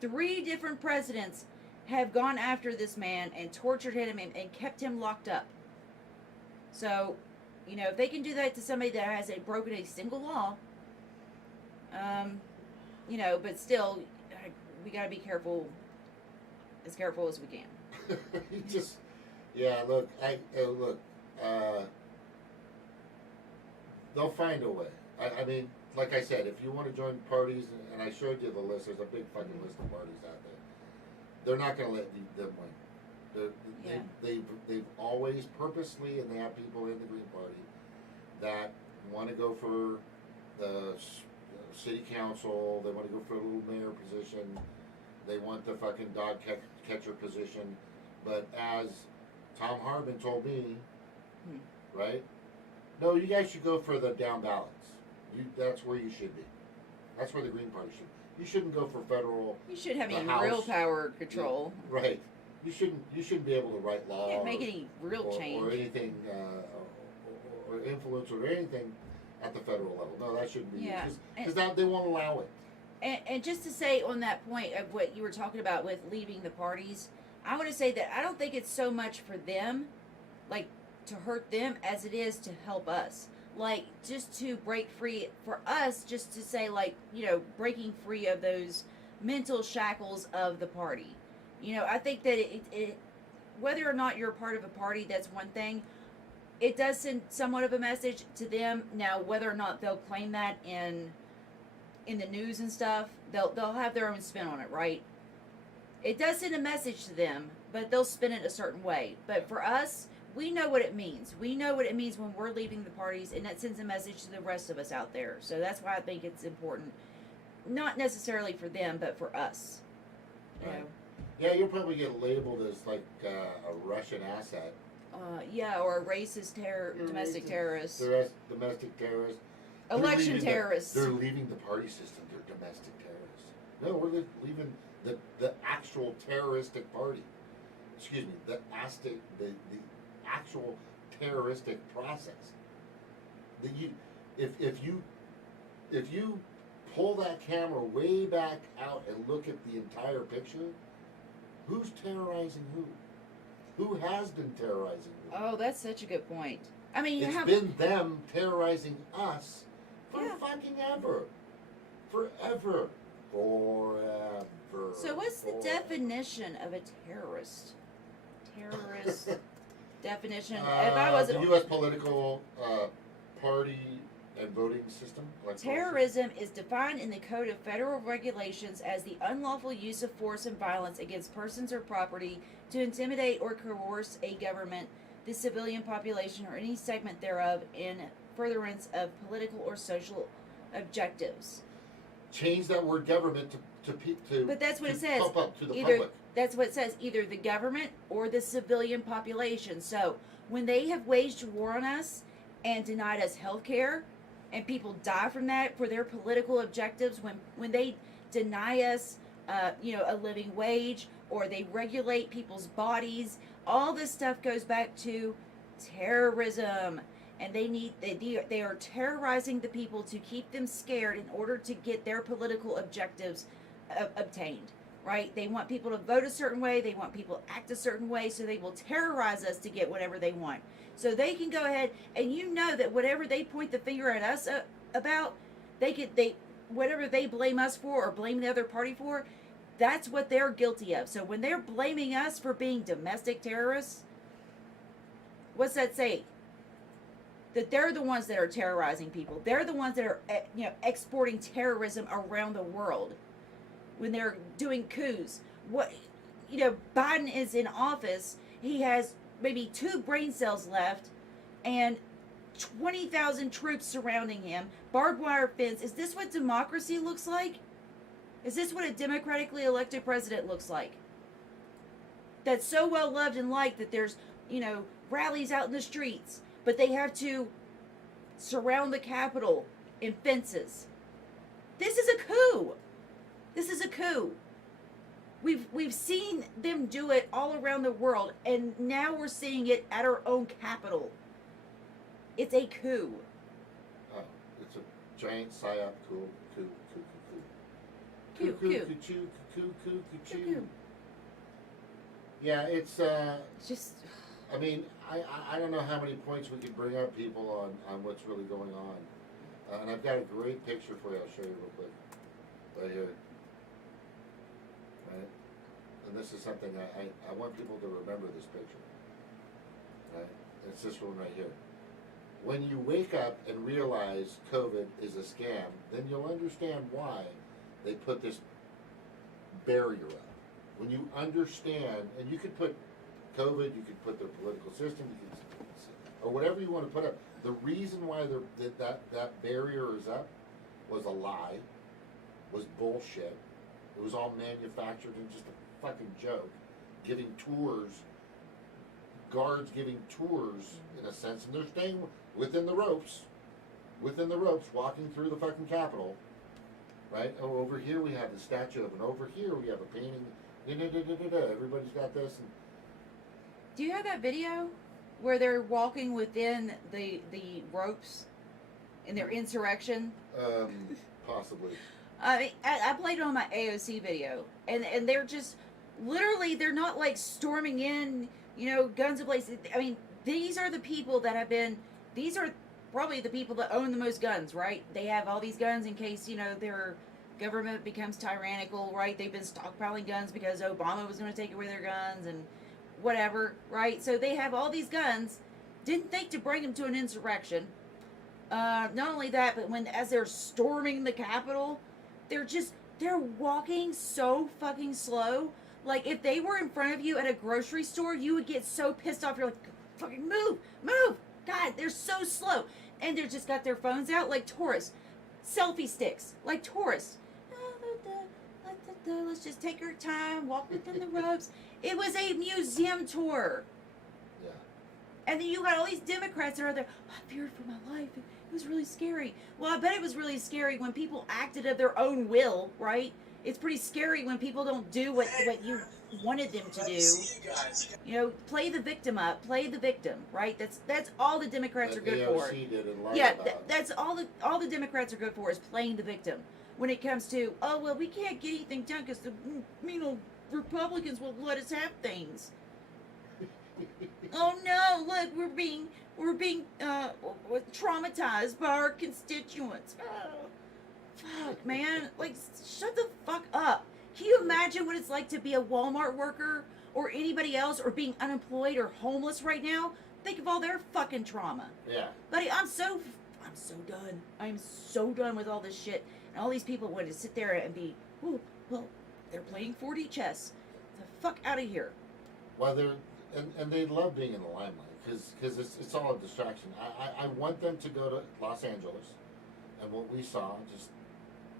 3 different presidents have gone after this man and tortured him and kept him locked up. So, if they can do that to somebody that hasn't broken a single law, but still, we gotta be careful as we can. They'll find a way. I mean, like I said, if you want to join parties, and I showed you the list, there's a big fucking list of parties out there. They're not going to let them win. They've always purposely, and they have people in the Green Party that want to go for the city council, they want to go for a little mayor position, they want the fucking dog catcher position, but as Tom Harbin told me, right? No, you guys should go for the down ballots. That's where you should be. That's where the Green Party should be. You shouldn't go for federal. You should have any real power control. Yeah, right. You shouldn't be able to write law. You can't make any real change. Or anything, or influence or anything at the federal level. No, that shouldn't be. Yeah. Because they won't allow it. And just to say on that point of what you were talking about with leaving the parties, I want to say that I don't think it's so much for them, like to hurt them, as it is to help us. Like, just to break free for us, just to say, like, breaking free of those mental shackles of the party. I think that it whether or not you're a part of a party, that's one thing. It does send somewhat of a message to them. Now, whether or not they'll claim that in the news and stuff, they'll have their own spin on it, right? It does send a message to them, but they'll spin it a certain way. But for us, we know what it means. We know what it means when we're leaving the parties, and that sends a message to the rest of us out there. So that's why I think it's important. Not necessarily for them, but for us. Right. Yeah, you'll probably get labeled as like a Russian asset. Or a racist domestic terrorist. Domestic terrorist. Election terrorists. They're leaving the party system. They're domestic terrorists. No, we're leaving the actual terroristic party. Excuse me, the actual terroristic process. If you pull that camera way back out and look at the entire picture, who's terrorizing who? Who has been terrorizing who? Oh, that's such a good point. I mean, it's been them terrorizing us for fucking ever. Forever. So what's the definition of a terrorist? Terrorist definition. If I was the U.S. political party and voting system. Terrorism is defined in the Code of Federal Regulations as the unlawful use of force and violence against persons or property to intimidate or coerce a government, the civilian population, or any segment thereof in furtherance of political or social objectives. Change that word government to but that's what it says. Pump up to the either public. That's what it says. Either the government or the civilian population. So when they have waged war on us and denied us health care, and people die from that for their political objectives when they deny us a living wage, or they regulate people's bodies. All this stuff goes back to terrorism, and they are terrorizing the people to keep them scared in order to get their political objectives obtained. Right? They want people to vote a certain way. They want people to act a certain way. So they will terrorize us to get whatever they want. So they can go ahead, and you know that whatever they point the finger at us about, whatever they blame us for or blame the other party for, that's what they're guilty of. So when they're blaming us for being domestic terrorists, what's that say? That they're the ones that are terrorizing people. They're the ones that are exporting terrorism around the world. When they're doing coups, Biden is in office. He has maybe 2 brain cells left, and 20,000 troops surrounding him. Barbed wire fence. Is this what democracy looks like? Is this what a democratically elected president looks like? That's so well loved and liked that there's, rallies out in the streets, but they have to surround the Capitol in fences. This is a coup. This is a coup. We've seen them do it all around the world, and now we're seeing it at our own capital. It's a coup. Oh, it's a giant psyop coup. Yeah, it's just. I mean, I don't know how many points we could bring up, people, on what's really going on. And I've got a great picture for you. I'll show you real quick. Right here. Right? And this is something I want people to remember this picture. Right? It's this one right here. When you wake up and realize COVID is a scam, then you'll understand why they put this barrier up. When you understand, and you could put COVID, you could put their political system, or whatever you want to put up. The reason why that barrier is up was a lie, was bullshit. It was all manufactured and just a fucking joke. Giving tours, guards giving tours in a sense, and they're staying within the ropes, walking through the fucking Capitol. Right? Oh, over here we have the statue of, and over here we have a painting. Everybody's got this. And do you have that video where they're walking within the ropes in their insurrection? Possibly. I played it on my AOC video, and they're just literally, they're not like storming in, guns ablazing. I mean, these are the people that have been. These are probably the people that own the most guns, right? They have all these guns in case, their government becomes tyrannical, right? They've been stockpiling guns because Obama was going to take away their guns and whatever, right? So they have all these guns. Didn't think to bring them to an insurrection. Not only that, but as they're storming the Capitol, they're walking so fucking slow. Like, if they were in front of you at a grocery store, you would get so pissed off. You're like, fucking move! God, they're so slow. And they're just got their phones out like tourists. Selfie sticks, like tourists. Let's just take our time, walk within the ropes. It was a museum tour. Yeah. And then you got all these Democrats that are there. I feared for my life. It was really scary. Well, I bet it was really scary when people acted of their own will, right? It's pretty scary when people don't do what you wanted them to do. Play the victim up, play the victim, right? That's all the Democrats are good for. Yeah, that's all the Democrats are good for is playing the victim. When it comes to, oh well, we can't get anything done because the Republicans won't let us have things. Oh no! Look, we're being traumatized by our constituents. Oh, fuck, man! Like, shut the fuck up. Can you imagine what it's like to be a Walmart worker or anybody else, or being unemployed or homeless right now? Think of all their fucking trauma. Yeah. Buddy, I'm so done. I'm so done with all this shit. And all these people want to sit there and be, oh, well, they're playing 4D chess. The fuck out of here. Well, and they love being in the limelight because it's all a distraction. I want them to go to Los Angeles, and what we saw just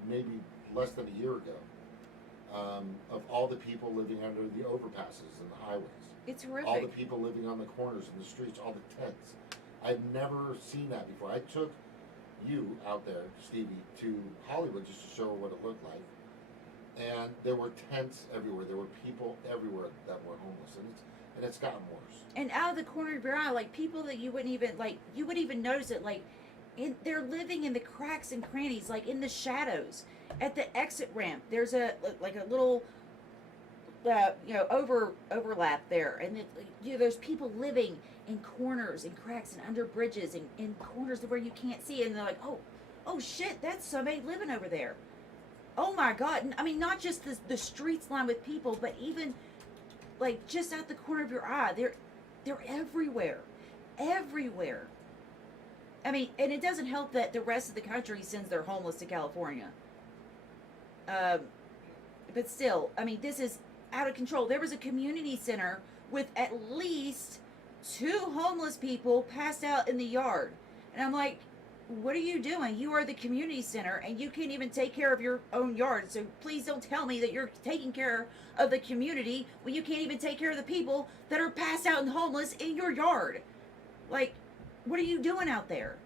maybe less than a year ago, of all the people living under the overpasses and the highways. It's horrific. All the people living on the corners and the streets, all the tents. I've never seen that before. I took you out there, Stevie, to Hollywood just to show her what it looked like. And there were tents everywhere. There were people everywhere that were homeless, and it's gotten worse. And out of the corner of your eye, like people that you wouldn't even notice it. Like, they're living in the cracks and crannies, like in the shadows. At the exit ramp, there's a little, overlap there, and there's people living in corners and cracks and under bridges and in corners where you can't see, and they're like, oh shit, that's somebody living over there. Oh my God! I mean, not just the streets lined with people, but even like just out the corner of your eye, they're everywhere, everywhere. I mean, and it doesn't help that the rest of the country sends their homeless to California. But still, I mean, this is out of control. There was a community center with at least 2 homeless people passed out in the yard. And I'm like, what are you doing? You are the community center and you can't even take care of your own yard. So please don't tell me that you're taking care of the community when you can't even take care of the people that are passed out and homeless in your yard. Like, what are you doing out there?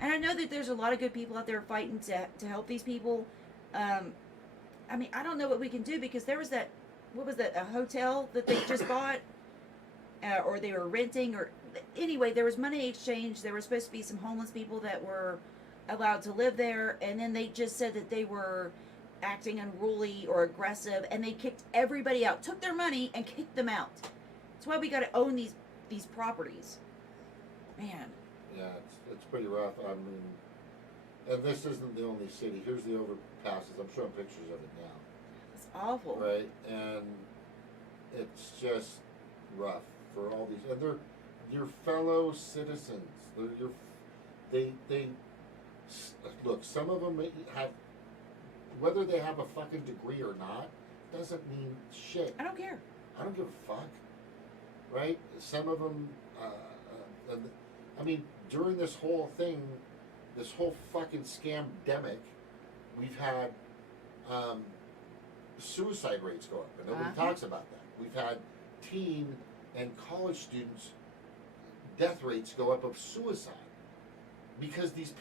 And I know that there's a lot of good people out there fighting to help these people. I mean, I don't know what we can do, because there was that, what was that, a hotel that they just bought, or they were renting, or anyway, there was money exchange. There were supposed to be some homeless people that were allowed to live there, and then they just said that they were acting unruly or aggressive, and they kicked everybody out, took their money and kicked them out. That's why we got to own these properties. Man. Yeah, it's pretty rough. I mean, and this isn't the only city. Here's the overpasses. I'm showing pictures of it now. It's awful. Right, and it's just rough for all these, and they're your fellow citizens. They look. Some of them have, whether they have a fucking degree or not, doesn't mean shit. I don't care. I don't give a fuck. Right? Some of them. I mean, during this whole thing, this whole fucking scam-demic, we've had suicide rates go up, and nobody talks about that. We've had teen and college students' death rates go up of suicide because these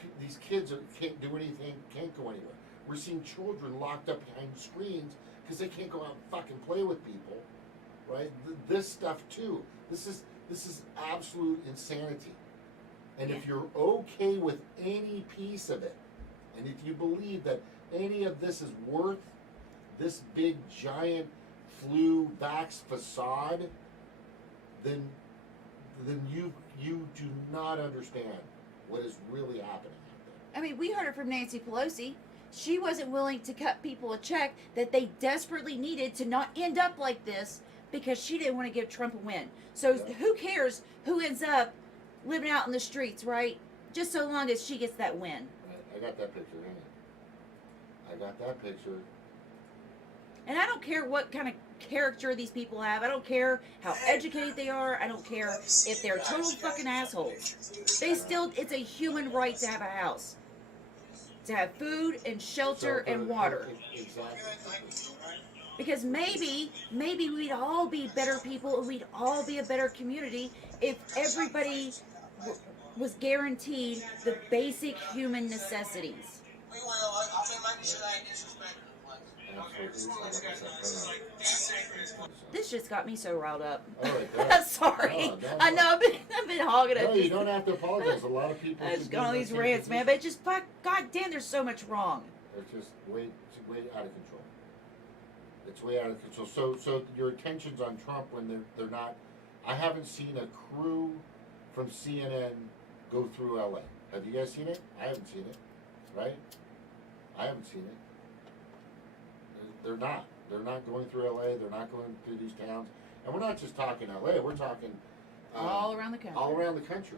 kids can't do anything, can't go anywhere. We're seeing children locked up behind screens because they can't go out and fucking play with people, right? This stuff too. This is absolute insanity. And if you're okay with any piece of it, and if you believe that any of this is worth this big giant flue vax facade, then you do not understand what is really happening out there. I mean, we heard it from Nancy Pelosi. She wasn't willing to cut people a check that they desperately needed to not end up like this, because she didn't want to give Trump a win. So who cares who ends up living out in the streets, right? Just so long as she gets that win. I got that picture, hang on. I got that picture. And I don't care what kind of character these people have. I don't care how educated they are. I don't care if they're total fucking assholes. It's a human right to have a house. To have food and shelter and water. Exactly. Because maybe we'd all be better people and we'd all be a better community if everybody was guaranteed the basic human necessities. This just got me so riled up. Sorry. I know I've been hogging it. No, you don't have to apologize. A lot of people. I just got all these rants, man. But God damn, there's so much wrong. It's just way out of control. It's way out of control. So your attention's on Trump when they're not. I haven't seen a crew from CNN go through LA. Have you guys seen it? I haven't seen it. Right? I haven't seen it. They're not. They're not going through LA. They're not going through these towns. And we're not just talking LA. We're talking all around the country. All around the country.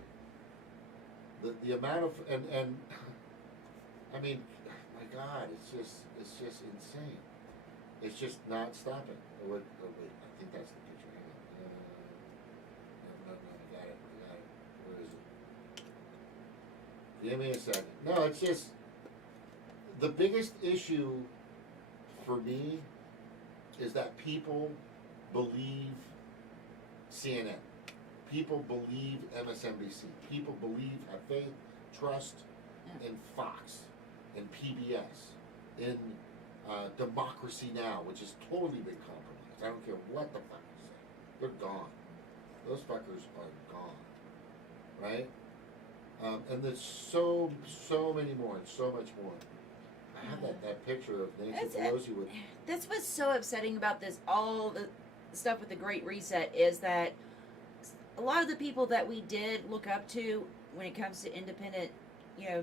The amount of and I mean, my God, it's just insane. It's just not stopping. Oh, wait, I think that's the picture. Hang on. No, I got it. Where is it? Give me a second. No, it's just the biggest issue for me is that people believe CNN. People believe MSNBC. People believe, have faith, trust in Fox, in PBS, in Democracy Now, which has totally been compromised. I don't care what the fuck you say. They're gone. Those fuckers are gone. Right? And there's so many more and so much more. I have that picture of Nancy Pelosi with... That's what's so upsetting about this, all the stuff with the Great Reset, is that a lot of the people that we did look up to when it comes to independent,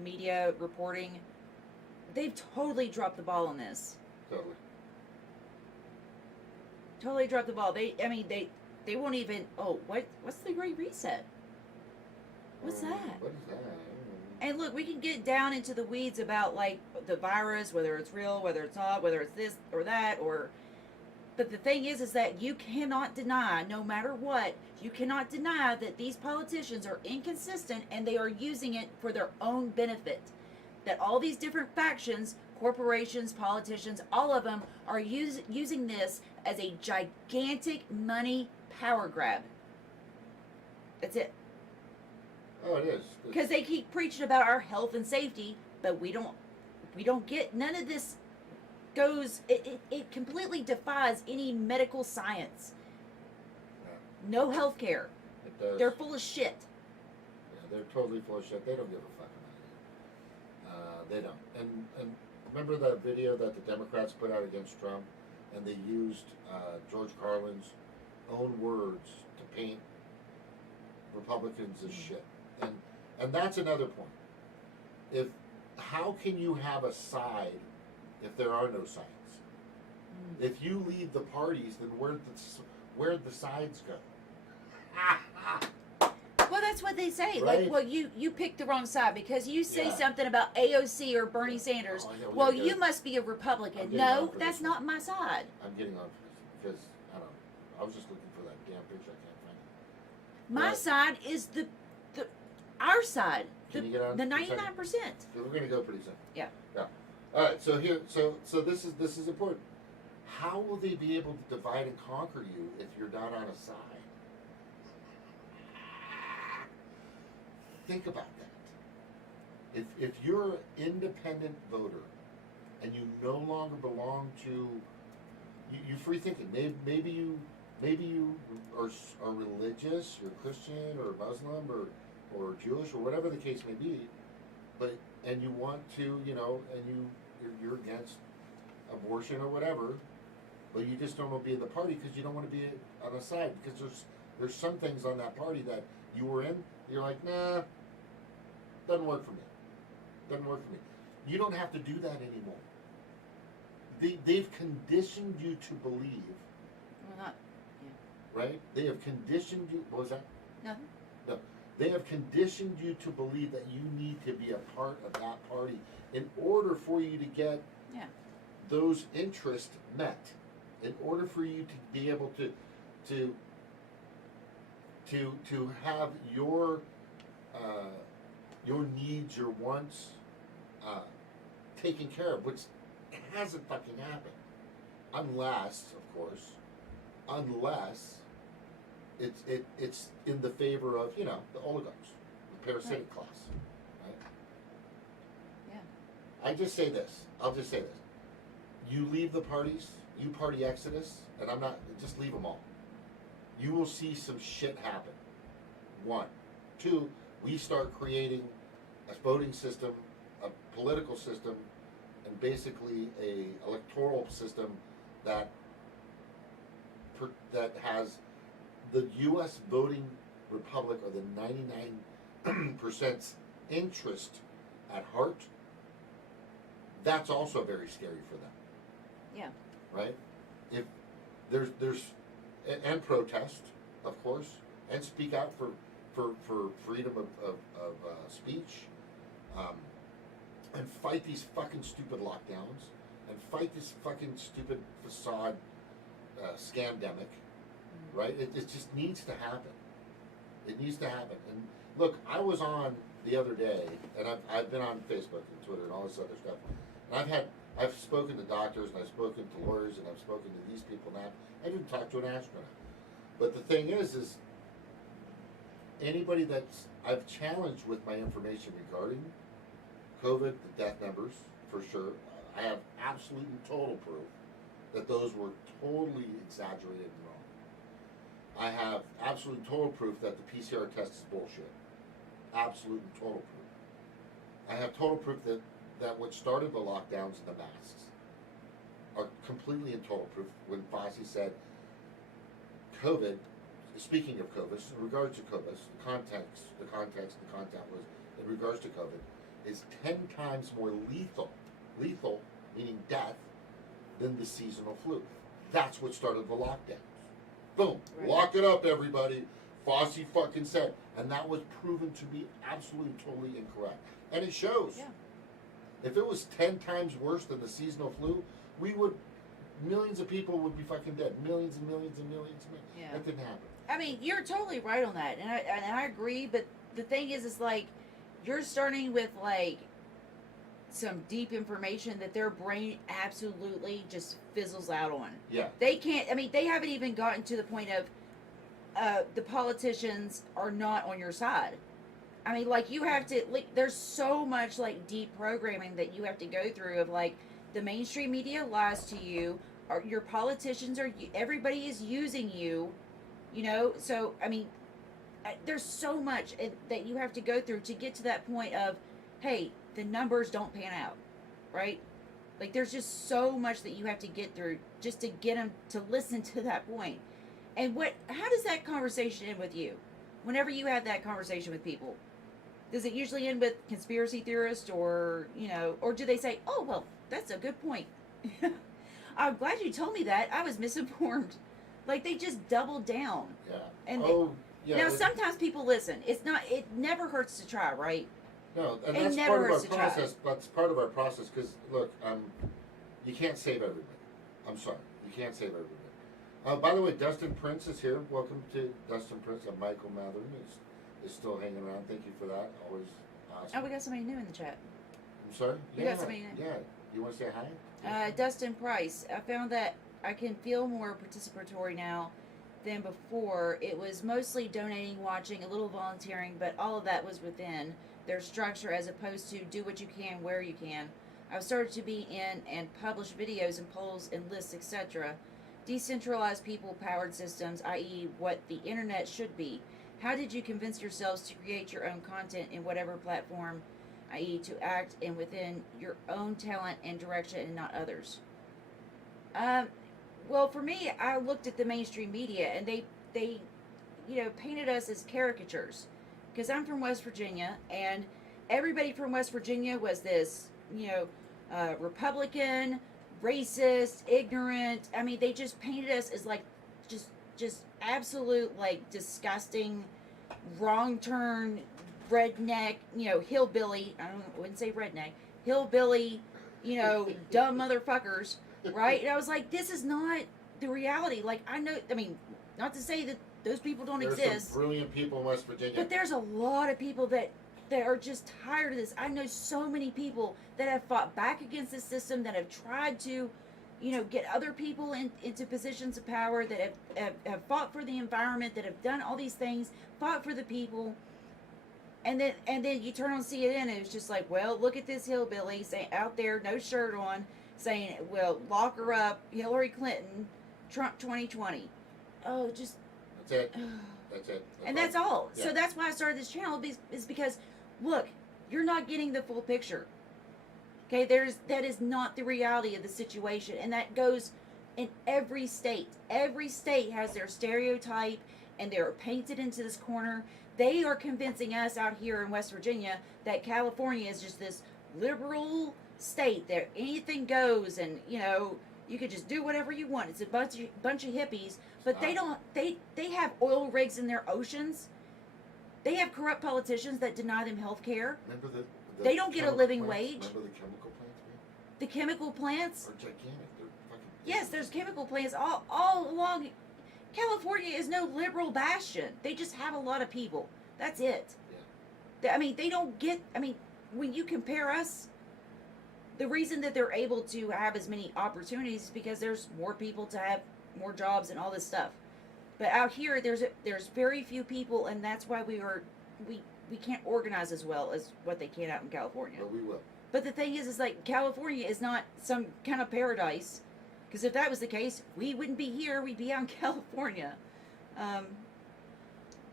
media reporting, they've totally dropped the ball on this. Totally dropped the ball. They won't even, what's the Great Reset? What's that? What is that? And look, we can get down into the weeds about like the virus, whether it's real, whether it's not, whether it's this or that, but the thing is that you cannot deny, no matter what, you cannot deny that these politicians are inconsistent and they are using it for their own benefit. That all these different factions, corporations, politicians, all of them are using this as a gigantic money power grab. That's it. Oh, it is. Because they keep preaching about our health and safety, but we don't get, none of this goes, it completely defies any medical science. Yeah. No health care. It does. They're full of shit. Yeah, they're totally full of shit. They don't give a fuck about it. They don't. And remember that video that the Democrats put out against Trump, and they used George Carlin's own words to paint Republicans as shit. And that's another point. How can you have a side if there are no sides? If you leave the parties, then where'd the sides go? Well, that's what they say. Right? Like, well, you picked the wrong side because you say something about AOC or Bernie Sanders. Well, you must be a Republican. No, that's not my side. I'm getting on for this because I don't know. I was just looking for that damn picture. I can't find it. My side is our side. Can you get on the 99%. We're going to go pretty soon. Yeah. Yeah. All right. So this is important. How will they be able to divide and conquer you if you're not on a side? Think about that. If you're an independent voter and you no longer belong to, you free thinking. Maybe you are religious, you're Christian or Muslim or Jewish or whatever the case may be, and you want to, and you're against abortion or whatever, but you just don't want to be in the party because you don't want to be on a side because there's some things on that party that you were in, you're like, nah, doesn't work for me. Doesn't work for me. You don't have to do that anymore. They've conditioned you to believe. Well, not, right? They have conditioned you. What was that? Nothing. No. They have conditioned you to believe that you need to be a part of that party in order for you to get those interests met. In order for you to be able to have your needs, your wants taken care of, which hasn't fucking happened. Unless, of course, it's in the favor of, the oligarchs, the parasitic class. Right? Yeah. I'll just say this. You leave the parties, you party exodus, and just leave them all. You will see some shit happen. 1. 2, we start creating a voting system, a political system, and basically a electoral system that has the U.S. voting republic, or the 99% interest at heart. That's also very scary for them. Yeah. Right? If there's and protest, of course, and speak out for freedom of speech, and fight these fucking stupid lockdowns, and fight this fucking stupid facade scamdemic, right? It just needs to happen. It needs to happen. And look, I was on the other day, and I've been on Facebook and Twitter and all this other stuff, and I've spoken to doctors, and I've spoken to lawyers, and I've spoken to these people now. I didn't talk to an astronaut. But the thing is anybody that's I've challenged with my information regarding COVID, the death numbers, for sure. I have absolute and total proof that those were totally exaggerated and wrong. I have absolute and total proof that the PCR test is bullshit. Absolute and total proof. I have total proof that what started the lockdowns and the masks are completely and total proof when Fauci said COVID, speaking of COVID, in regards to COVID, the context was in regards to COVID, is 10 times more lethal, meaning death, than the seasonal flu. That's what started the lockdowns. Boom, Right. Lock it up, everybody. Fauci fucking said. And that was proven to be absolutely, totally incorrect. And it shows. Yeah. If it was 10 times worse than the seasonal flu, millions of people would be fucking dead. Millions and millions and millions and millions. Yeah. That didn't happen. I mean, you're totally right on that, and I agree. But the thing is like you're starting with like some deep information that their brain absolutely just fizzles out on. Yeah. They can't. I mean, they haven't even gotten to the point of the politicians are not on your side. I mean, like you have to. Like, there's so much like deep programming that you have to go through of like the mainstream media lies to you. Or your politicians are. Everybody is using you. You know. So I mean, there's so much that you have to go through to get to that point of, hey, the numbers don't pan out, right? Like there's just so much that you have to get through just to get them to listen to that point. And how does that conversation end with you? Whenever you have that conversation with people, does it usually end with conspiracy theorists or, or do they say, oh, well, that's a good point. I'm glad you told me that. I was misinformed. Like they just doubled down. Yeah. And yeah. now sometimes people listen. It never hurts to try, right? No, and It that's never part of our hurts to try. process. That's part of our process because look, you can't save everybody. I'm sorry, you can't save everybody. By the way, Dustin Prince is here. Welcome to Dustin Prince and Michael Matherin is still hanging around. Thank you for that. Always awesome. Oh, we got somebody new in the chat. I'm sorry. We got somebody new. Yeah, you want to say hi? Dustin Price. I found that I can feel more participatory now than before. It was mostly donating, watching, a little volunteering, but all of that was within their structure as opposed to do what you can where you can. I've started to be in and publish videos and polls and lists, etc. Decentralized people-powered systems, i.e. what the internet should be. How did you convince yourselves to create your own content in whatever platform, i.e. to act in within your own talent and direction and not others? Well, for me, I looked at the mainstream media and they painted us as caricatures. Because I'm from West Virginia, and everybody from West Virginia was this, Republican, racist, ignorant. I mean, they just painted us as like just absolute like disgusting, wrong turn, redneck, hillbilly. I wouldn't say redneck, hillbilly, dumb motherfuckers, right? And I was like, this is not the reality. Like I mean, not to say that those people don't There's exist. some brilliant people in West Virginia. But there's a lot of people that are just tired of this. I know so many people that have fought back against the system, that have tried to, get other people into positions of power, that have fought for the environment, that have done all these things, fought for the people. And then you turn on CNN and it's just like, well, look at this hillbilly out there, no shirt on, saying, well, lock her up, Hillary Clinton, Trump 2020. Oh, just... That's it. That's it. That's all. Yeah. So that's why I started this channel, is because, look, you're not getting the full picture. Okay, that is not the reality of the situation, and that goes in every state. Every state has their stereotype, and they're painted into this corner. They are convincing us out here in West Virginia that California is just this liberal state that anything goes, and you could just do whatever you want. It's a bunch of hippies, but they don't. They have oil rigs in their oceans. They have corrupt politicians that deny them health care. Remember the They don't get a chemical living plants? wage. Remember the chemical plants, man? The chemical plants. Are gigantic. They're fucking. Yes, there's chemical plants all along. California is no liberal bastion. They just have a lot of people. That's it. Yeah. I mean, they don't get. I mean, when you compare us, the reason that they're able to have as many opportunities is because there's more people to have more jobs and all this stuff. But out here, there's very few people, and that's why we are we can't organize as well as what they can out in California. But we will. But the thing is like California is not some kind of paradise, because if that was the case, we wouldn't be here. We'd be out in California. But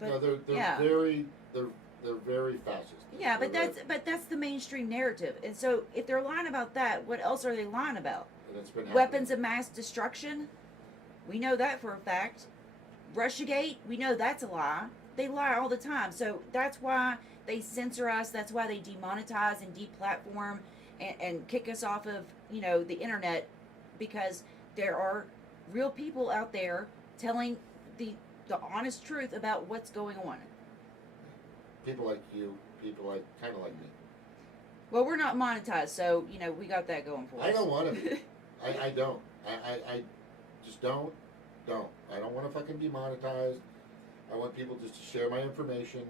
No, they're yeah. they're very fascist. Yeah, but They're that's the mainstream narrative. And so if they're lying about that, what else are they lying about? and it's been Weapons of mass destruction? We know that for a fact. Russiagate? We know that's a lie. They lie all the time. So that's why they censor us. That's why they demonetize and deplatform and kick us off of, the internet, because there are real people out there telling the honest truth about what's going on. people like you, people like kind of like me. Well, we're not monetized, so we got that going for us. I don't want to be. I don't. I just don't. I don't want to fucking be monetized. I want people just to share my information,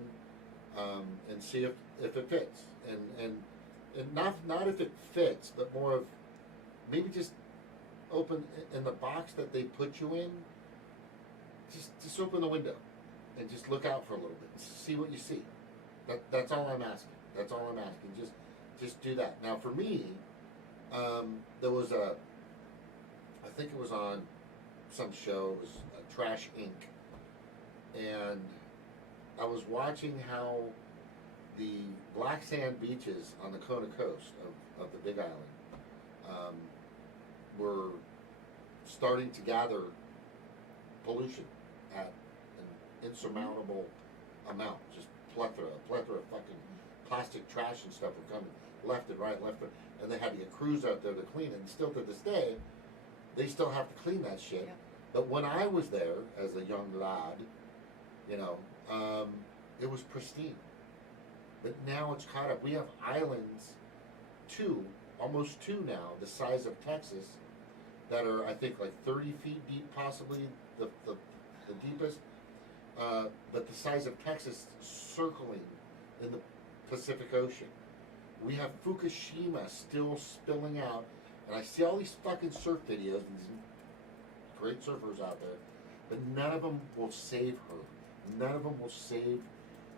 and see if it fits, and not if it fits, but more of maybe just open in the box that they put you in. Just open the window, and just look out for a little bit. See what you see. That's all I'm asking. That's all I'm asking. Just do that. Now for me, there was I think it was on some show, it was Trash Inc. And I was watching how the black sand beaches on the Kona coast of the Big Island were starting to gather pollution at an insurmountable amount. Just plethora of fucking plastic trash and stuff were coming left and right, and they had to get crews out there to clean it. And still to this day, they still have to clean that shit. Yeah. But when I was there as a young lad, it was pristine. But now it's caught up. We have islands, almost two now, the size of Texas, that are, I think, like 30 feet deep, possibly the deepest, but the size of Texas circling in the Pacific Ocean. We have Fukushima still spilling out, and I see all these fucking surf videos, and these great surfers out there, but none of them will save her. None of them will save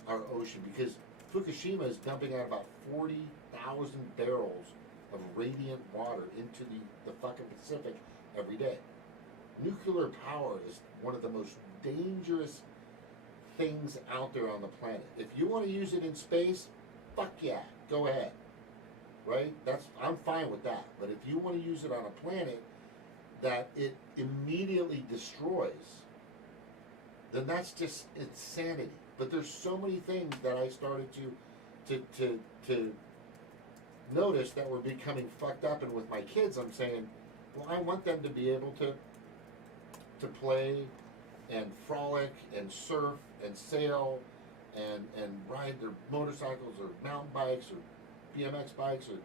our ocean, because Fukushima is dumping out about 40,000 barrels of radiant water into the fucking Pacific every day. Nuclear power is one of the most dangerous things out there on the planet. If you want to use it in space, fuck yeah, go ahead. Right? I'm fine with that. But if you want to use it on a planet that it immediately destroys, then that's just insanity. But there's so many things that I started to notice that were becoming fucked up, and with my kids I'm saying, well, I want them to be able to play and frolic and surf and sail and ride their motorcycles or mountain bikes or BMX bikes or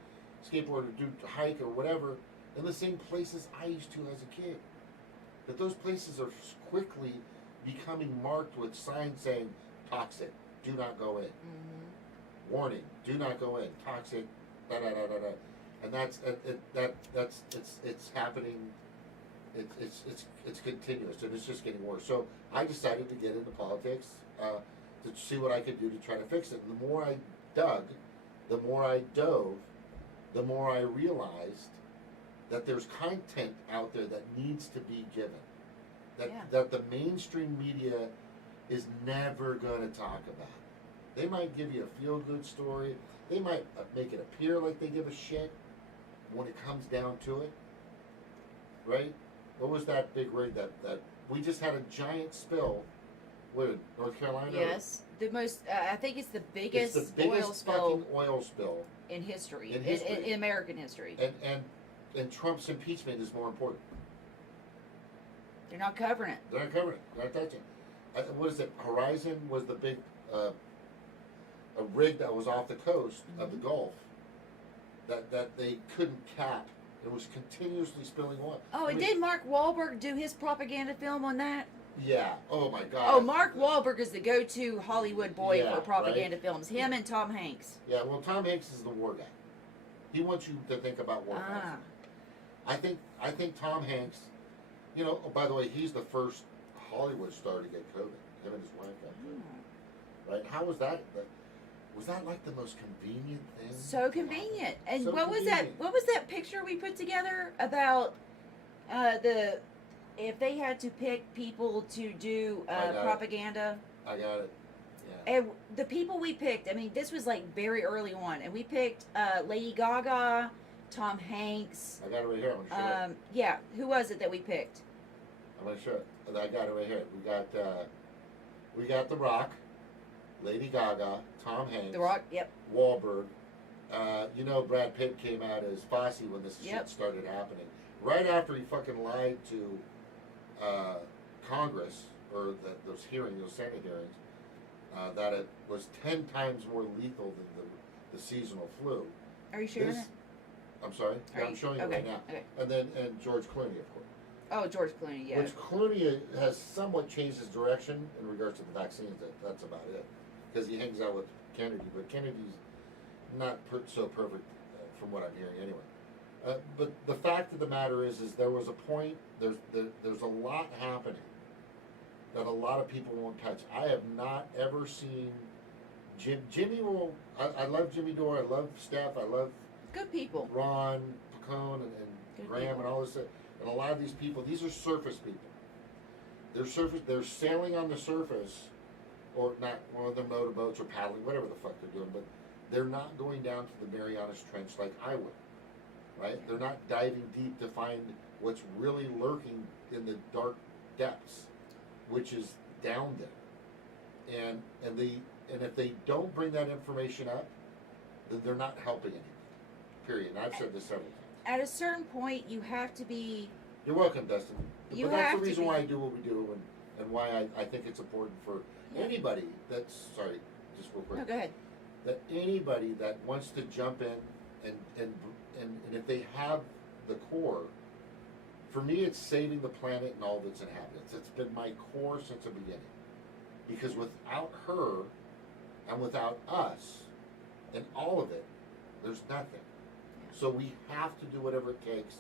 skateboard or do hike or whatever in the same places I used to as a kid. That those places are quickly becoming marked with signs saying toxic, do not go in. Mm-hmm. Warning, do not go in. Toxic, da da da da da. And it's happening. It's continuous, and it's just getting worse. So I decided to get into politics to see what I could do to try to fix it. And the more I dug, the more I dove, the more I realized that there's content out there that needs to be given. That the mainstream media is never going to talk about. They might give you a feel-good story. They might make it appear like they give a shit when it comes down to it. Right? What was that big rig that we just had a giant spill? Where, North Carolina? Yes, the most. I think it's the biggest, It's the biggest oil spill fucking oil spill in history, in history. in American history. And Trump's impeachment is more important. They're not covering it. They're not covering it. They're not touching it. What is it? Horizon was the big a rig that was off the coast of the Gulf that they couldn't cap. It was continuously spilling oil. Oh, and did Mark Wahlberg do his propaganda film on that? Yeah. Oh my God. Oh, Mark Wahlberg is the go-to Hollywood boy Yeah, for propaganda right? films. Him and Tom Hanks. Yeah. Well, Tom Hanks is the war guy. He wants you to think about war guys. I think Tom Hanks. Oh, by the way, he's the first Hollywood star to get COVID. Him and his wife got COVID. right? How was that? Was that like the most convenient thing? So convenient. And So what was that? convenient. What was that picture we put together about the if they had to pick people to do I got it. propaganda? I got it. Yeah. And the people we picked, I mean, this was like very early on, and we picked Lady Gaga, Tom Hanks. I got it right here. I'm gonna show it. Yeah, who was it that we picked? I'm gonna show it. I got it right here. We got The Rock, Lady Gaga, Tom Hanks, The Rock. Yep. Wahlberg. You know, Brad Pitt came out as Fosse when this Yep. shit started happening. Right after he fucking lied to Congress or those hearings, those Senate hearings, that it was 10 times more lethal than the seasonal flu. Are you sharing This- it? I'm sorry. I'm showing you okay, right now. Okay. And George Clooney, of course. Oh, George Clooney. Yeah. Which Clooney has somewhat changed his direction in regards to the vaccines. That's about it, because he hangs out with Kennedy, but Kennedy's not so perfect from what I'm hearing anyway. But the fact of the matter is there was a point. There's a lot happening that a lot of people won't touch. I have not ever seen Jimmy will. I love Jimmy Dore. I love Steph. I love Good people. Ron Pacone and Good Graham people. and all this. And a lot of these people, these are surface people. They're sailing on the surface, or not one of their motorboats or paddling, whatever the fuck they're doing, but they're not going down to the Marianas Trench like I would, right? They're not diving deep to find what's really lurking in the dark depths, which is down there. And if they don't bring that information up, then they're not helping anything. Period. And I've said this several times. At a certain point, you have to be. You're welcome, Dustin. You But that's have the to reason be. why I do what we do and why I think it's important for anybody that's, sorry, just real quick. No, go ahead. That anybody that wants to jump in and if they have the core, for me it's saving the planet and all of its inhabitants. It's been my core since the beginning. Because without her and without us and all of it, there's nothing. So we have to do whatever it takes,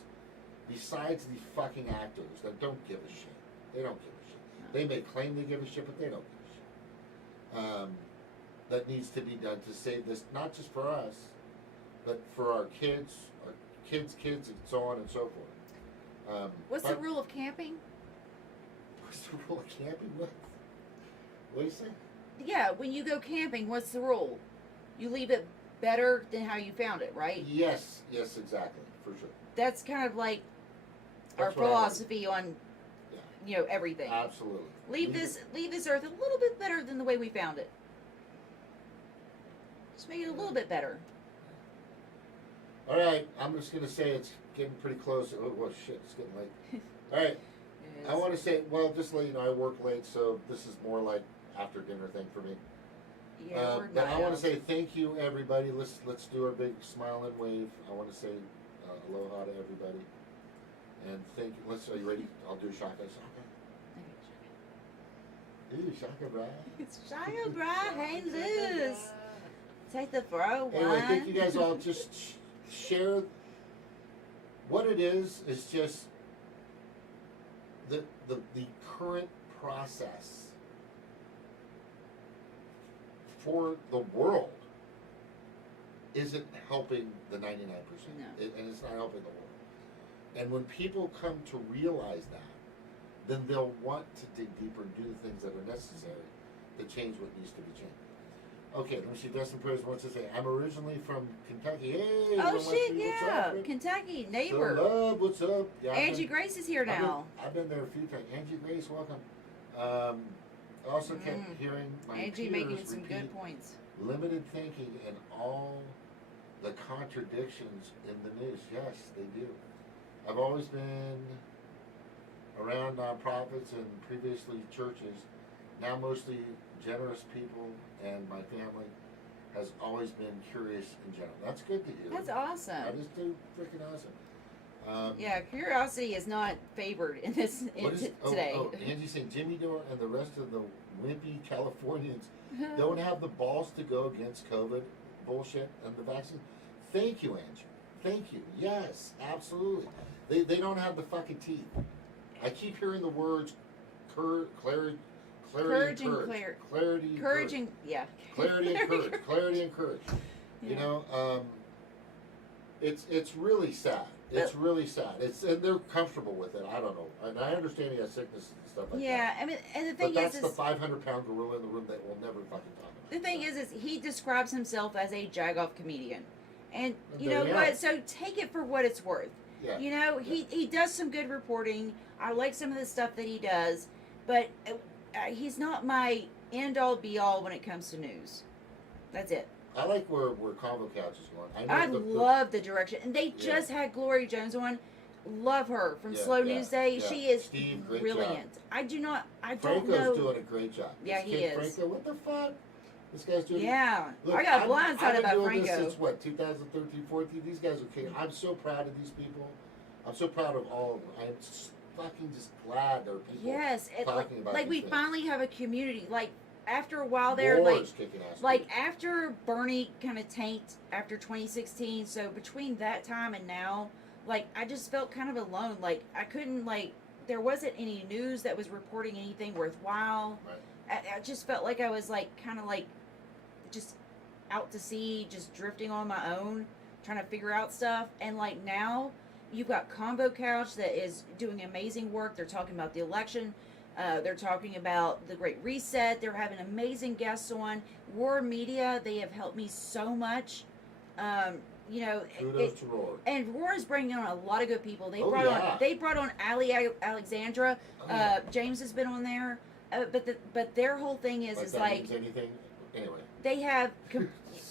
besides the fucking actors that don't give a shit. They don't give a shit. They may claim they give a shit, but they don't give a shit. That needs to be done to save this, not just for us, but for our kids, and so on and so forth. What's the rule of camping? What's the rule of camping? What do you say? Yeah, when you go camping, what's the rule? You leave it better than how you found it, right? Yes, exactly, for sure. That's kind of like That's our what I learned. philosophy on, Yeah. Everything. Absolutely. Leave this earth a little bit better than the way we found it. Just make it a little bit better. All right, I'm just gonna say it's getting pretty close. Oh, well, shit, it's getting late. All right, I want to say, well, just to let you know, I work late, so this is more like after dinner thing for me. Yeah, we're But I want not to say thank you, everybody. Let's do our big smile and wave. I want to say aloha to everybody, and thank you. Are you ready? I'll do shaka. Ooh, shaka, bra. It's Shia Bra, hang loose. Take the throw one. Anyway, thank you guys all. Just share what it is just the current process for the world isn't helping the 99%. No. And it's not helping the world. And when people come to realize that, then they'll want to dig deeper and do the things that are necessary to change what needs to be changed. Okay, let me see. Dustin Perez wants to say, I'm originally from Kentucky. Hey, Oh what's shit, up, yeah, man? Kentucky So neighbor. love, what's up? Yeah, Angie Grace is here now. I've been there a few times. Angie Grace, welcome. I also kept hearing my Angie peers making some repeat good points. limited thinking and all the contradictions in the news. Yes, they do. I've always been around nonprofits and previously churches, now mostly generous people, and my family has always been curious in general. That's good to hear. That's awesome. That is freaking awesome. Yeah, curiosity is not favored in this today. Oh, Angie's saying Jimmy Dore and the rest of the wimpy Californians don't have the balls to go against COVID bullshit and the vaccine. Thank you, Angie. Thank you. Yes, absolutely. They don't have the fucking teeth. I keep hearing the words Courage and Clarity, courage and yeah. clarity and courage. Clarity and courage. You Yeah. know, it's really sad. It's really sad. And they're comfortable with it. I don't know, and I understand he has sickness and stuff like that. Yeah, I mean, and the But thing that's is the 500-pound gorilla in the room that we'll never fucking talk about. the thing is he describes himself as a jagoff comedian, and you There know you what? have So take it for what it's worth. Yeah. You know, he does some good reporting. I like some of the stuff that he does, but he's not my end all be all when it comes to news. That's it. I like where Convo Couch is going. I know love the direction, and they Yeah. just had Gloria Jones on. Love her from Yeah, Slow yeah, News Day. yeah. She is Steve, great brilliant. I don't Franco's know. doing a great job. Yeah, This he kid is. Franco, what the fuck? This guy's doing. Yeah, Look, I got I've blindsided been by doing this Franco. since what, 2013, 14? These guys are kidding. I'm so proud of these people. I'm so proud of all of them. I'm fucking just glad there are people Yes, talking about like these we things. finally have a community. Like after a while there, War's kicking ass. like after Bernie kind of tanked after 2016. So between that time and now, like I just felt kind of alone. Like I couldn't there wasn't any news that was reporting anything worthwhile. Right. I just felt like I was like kind of like just out to sea, just drifting on my own, trying to figure out stuff. And like now, you've got Combo Couch that is doing amazing work. They're talking about the election. They're talking about the Great Reset. They're having amazing guests on. War Media, they have helped me so much. You know, Kudos to Roar. and Roar is bringing on a lot of good people. They Oh, brought yeah. on Ali Alexandra. Oh, yeah. James has been on there. But their whole thing is Like is that like means anything. Anyway. they have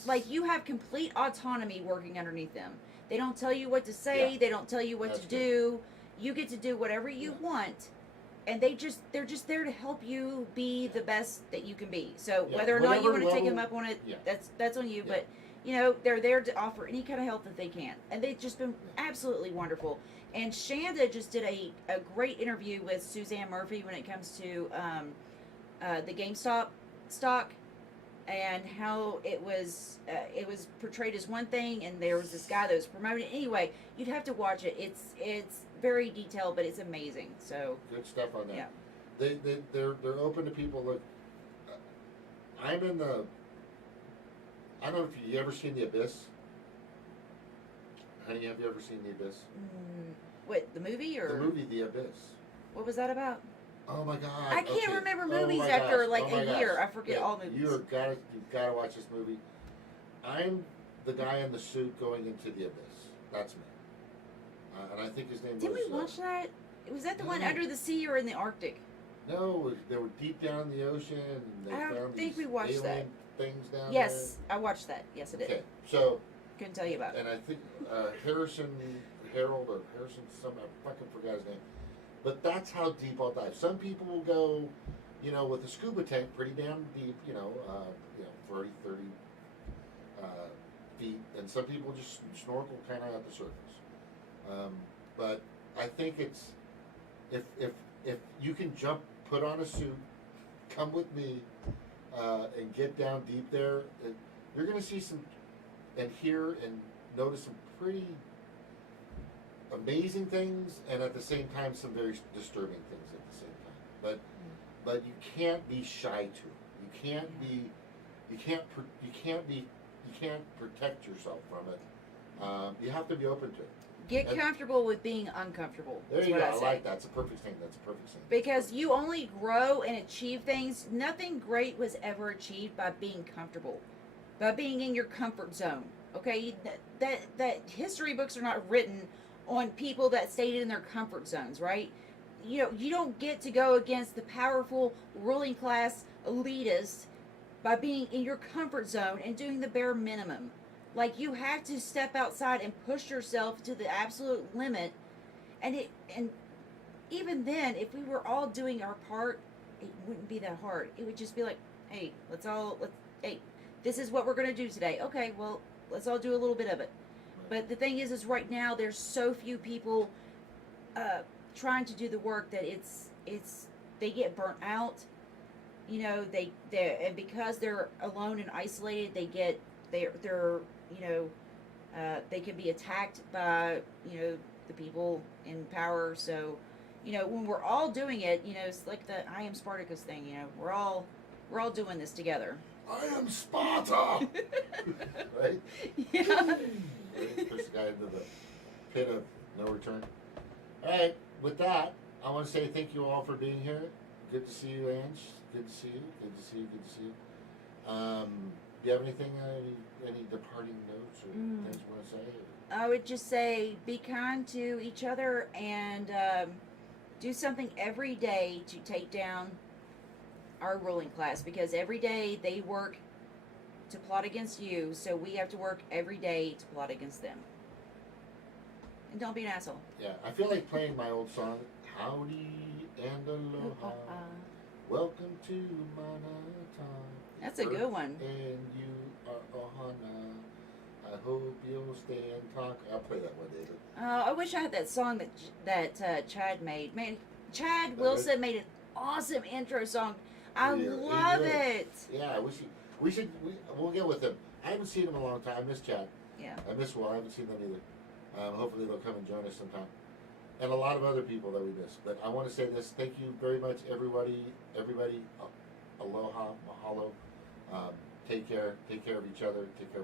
like you have complete autonomy working underneath them. They don't tell you what to say. Yeah. They don't tell you what That's to good. do. You get to do whatever you Yeah. want, and they're just there to help you be the best that you can be. So Yeah, whether or not you whatever want to take them level- up on it, yeah. that's on you. Yeah. But you know they're there to offer any kind of help that they can, and they've just been absolutely wonderful. And Shanda just did a great interview with Suzanne Murphy when it comes to the GameStop stock and how it was portrayed as one thing, and there was this guy that was promoting it. Anyway, you'd have to watch it. It's very detailed, but it's amazing. So Good stuff on that. yeah. They're open to people. Look, I'm in the. I don't know if you ever seen The Abyss. Honey, have you ever seen The Abyss? What, the movie or The movie The Abyss. what was that about? Oh my god! I can't okay. remember Oh movies my after gosh. like Oh my a year. gosh. I forget all movies. You've gotta watch this movie. I'm the guy in the suit going into the abyss. That's me. And I think his name Did was. we watch that? Was that the one no. under the sea or in the Arctic? No, they were deep down in the ocean. And they I don't found think these we watched alien that. things down Yes, I watched that. Yes, I there. did. Okay, so Couldn't tell you about it. and I think Harrison, I fucking forgot his name. But that's how deep I'll dive. Some people will go, you know, with a scuba tank pretty damn deep, 30 feet, and some people just snorkel kind of at the surface. But I think it's if you can jump, put on a suit, come with me, and get down deep there, you're going to see some and hear and notice some pretty amazing things, and at the same time some very disturbing things at the same time. But you can't be shy to it. You can't protect yourself from it. You have to be open to it. Get And- comfortable with being uncomfortable. There That's you what go. I I say. like that. That's a perfect thing. Because you only grow and achieve things. Nothing great was ever achieved by being comfortable, by being in your comfort zone. Okay, that history books are not written on people that stayed in their comfort zones, right? You know, you don't get to go against the powerful ruling class elitists by being in your comfort zone and doing the bare minimum. Like you have to step outside and push yourself to the absolute limit, and even then, if we were all doing our part, it wouldn't be that hard. It would just be like, hey, hey, this is what we're gonna do today. Okay, well, let's all do a little bit of it. But the thing is right now there's so few people trying to do the work that they get burnt out. You know, they and because they're alone and isolated, they're they can be attacked by the people in power. So you know, when we're all doing it, you know, it's like the I am Spartacus thing. You know, we're all doing this together. I am Sparta. Right? Yeah. Right? Push the guy into the pit of no return. All right. With that, I want to say thank you all for being here. Good to see you, Ange. Good to see you. Good to see you. Good to see you. Do you have anything, any departing notes or things you want to say? I would just say be kind to each other and do something every day to take down our ruling class, because every day they work to plot against you, so we have to work every day to plot against them. And don't be an asshole. Yeah, I feel like playing my old song, Howdy and Aloha. Welcome to Manhattan. That's a good one. And you are Ohana. I hope you'll stay and talk. I'll play that one, David. I wish I had that song that Chad made. Man, Chad Wilson made an awesome intro song. I love it. Yeah, we'll get with him. I haven't seen him in a long time. I miss Chad. Yeah. I miss Will. I haven't seen them either. Hopefully they'll come and join us sometime. And a lot of other people that we miss. But I want to say this. Thank you very much, everybody. Aloha, mahalo. Take care. Take care of each other. Take care of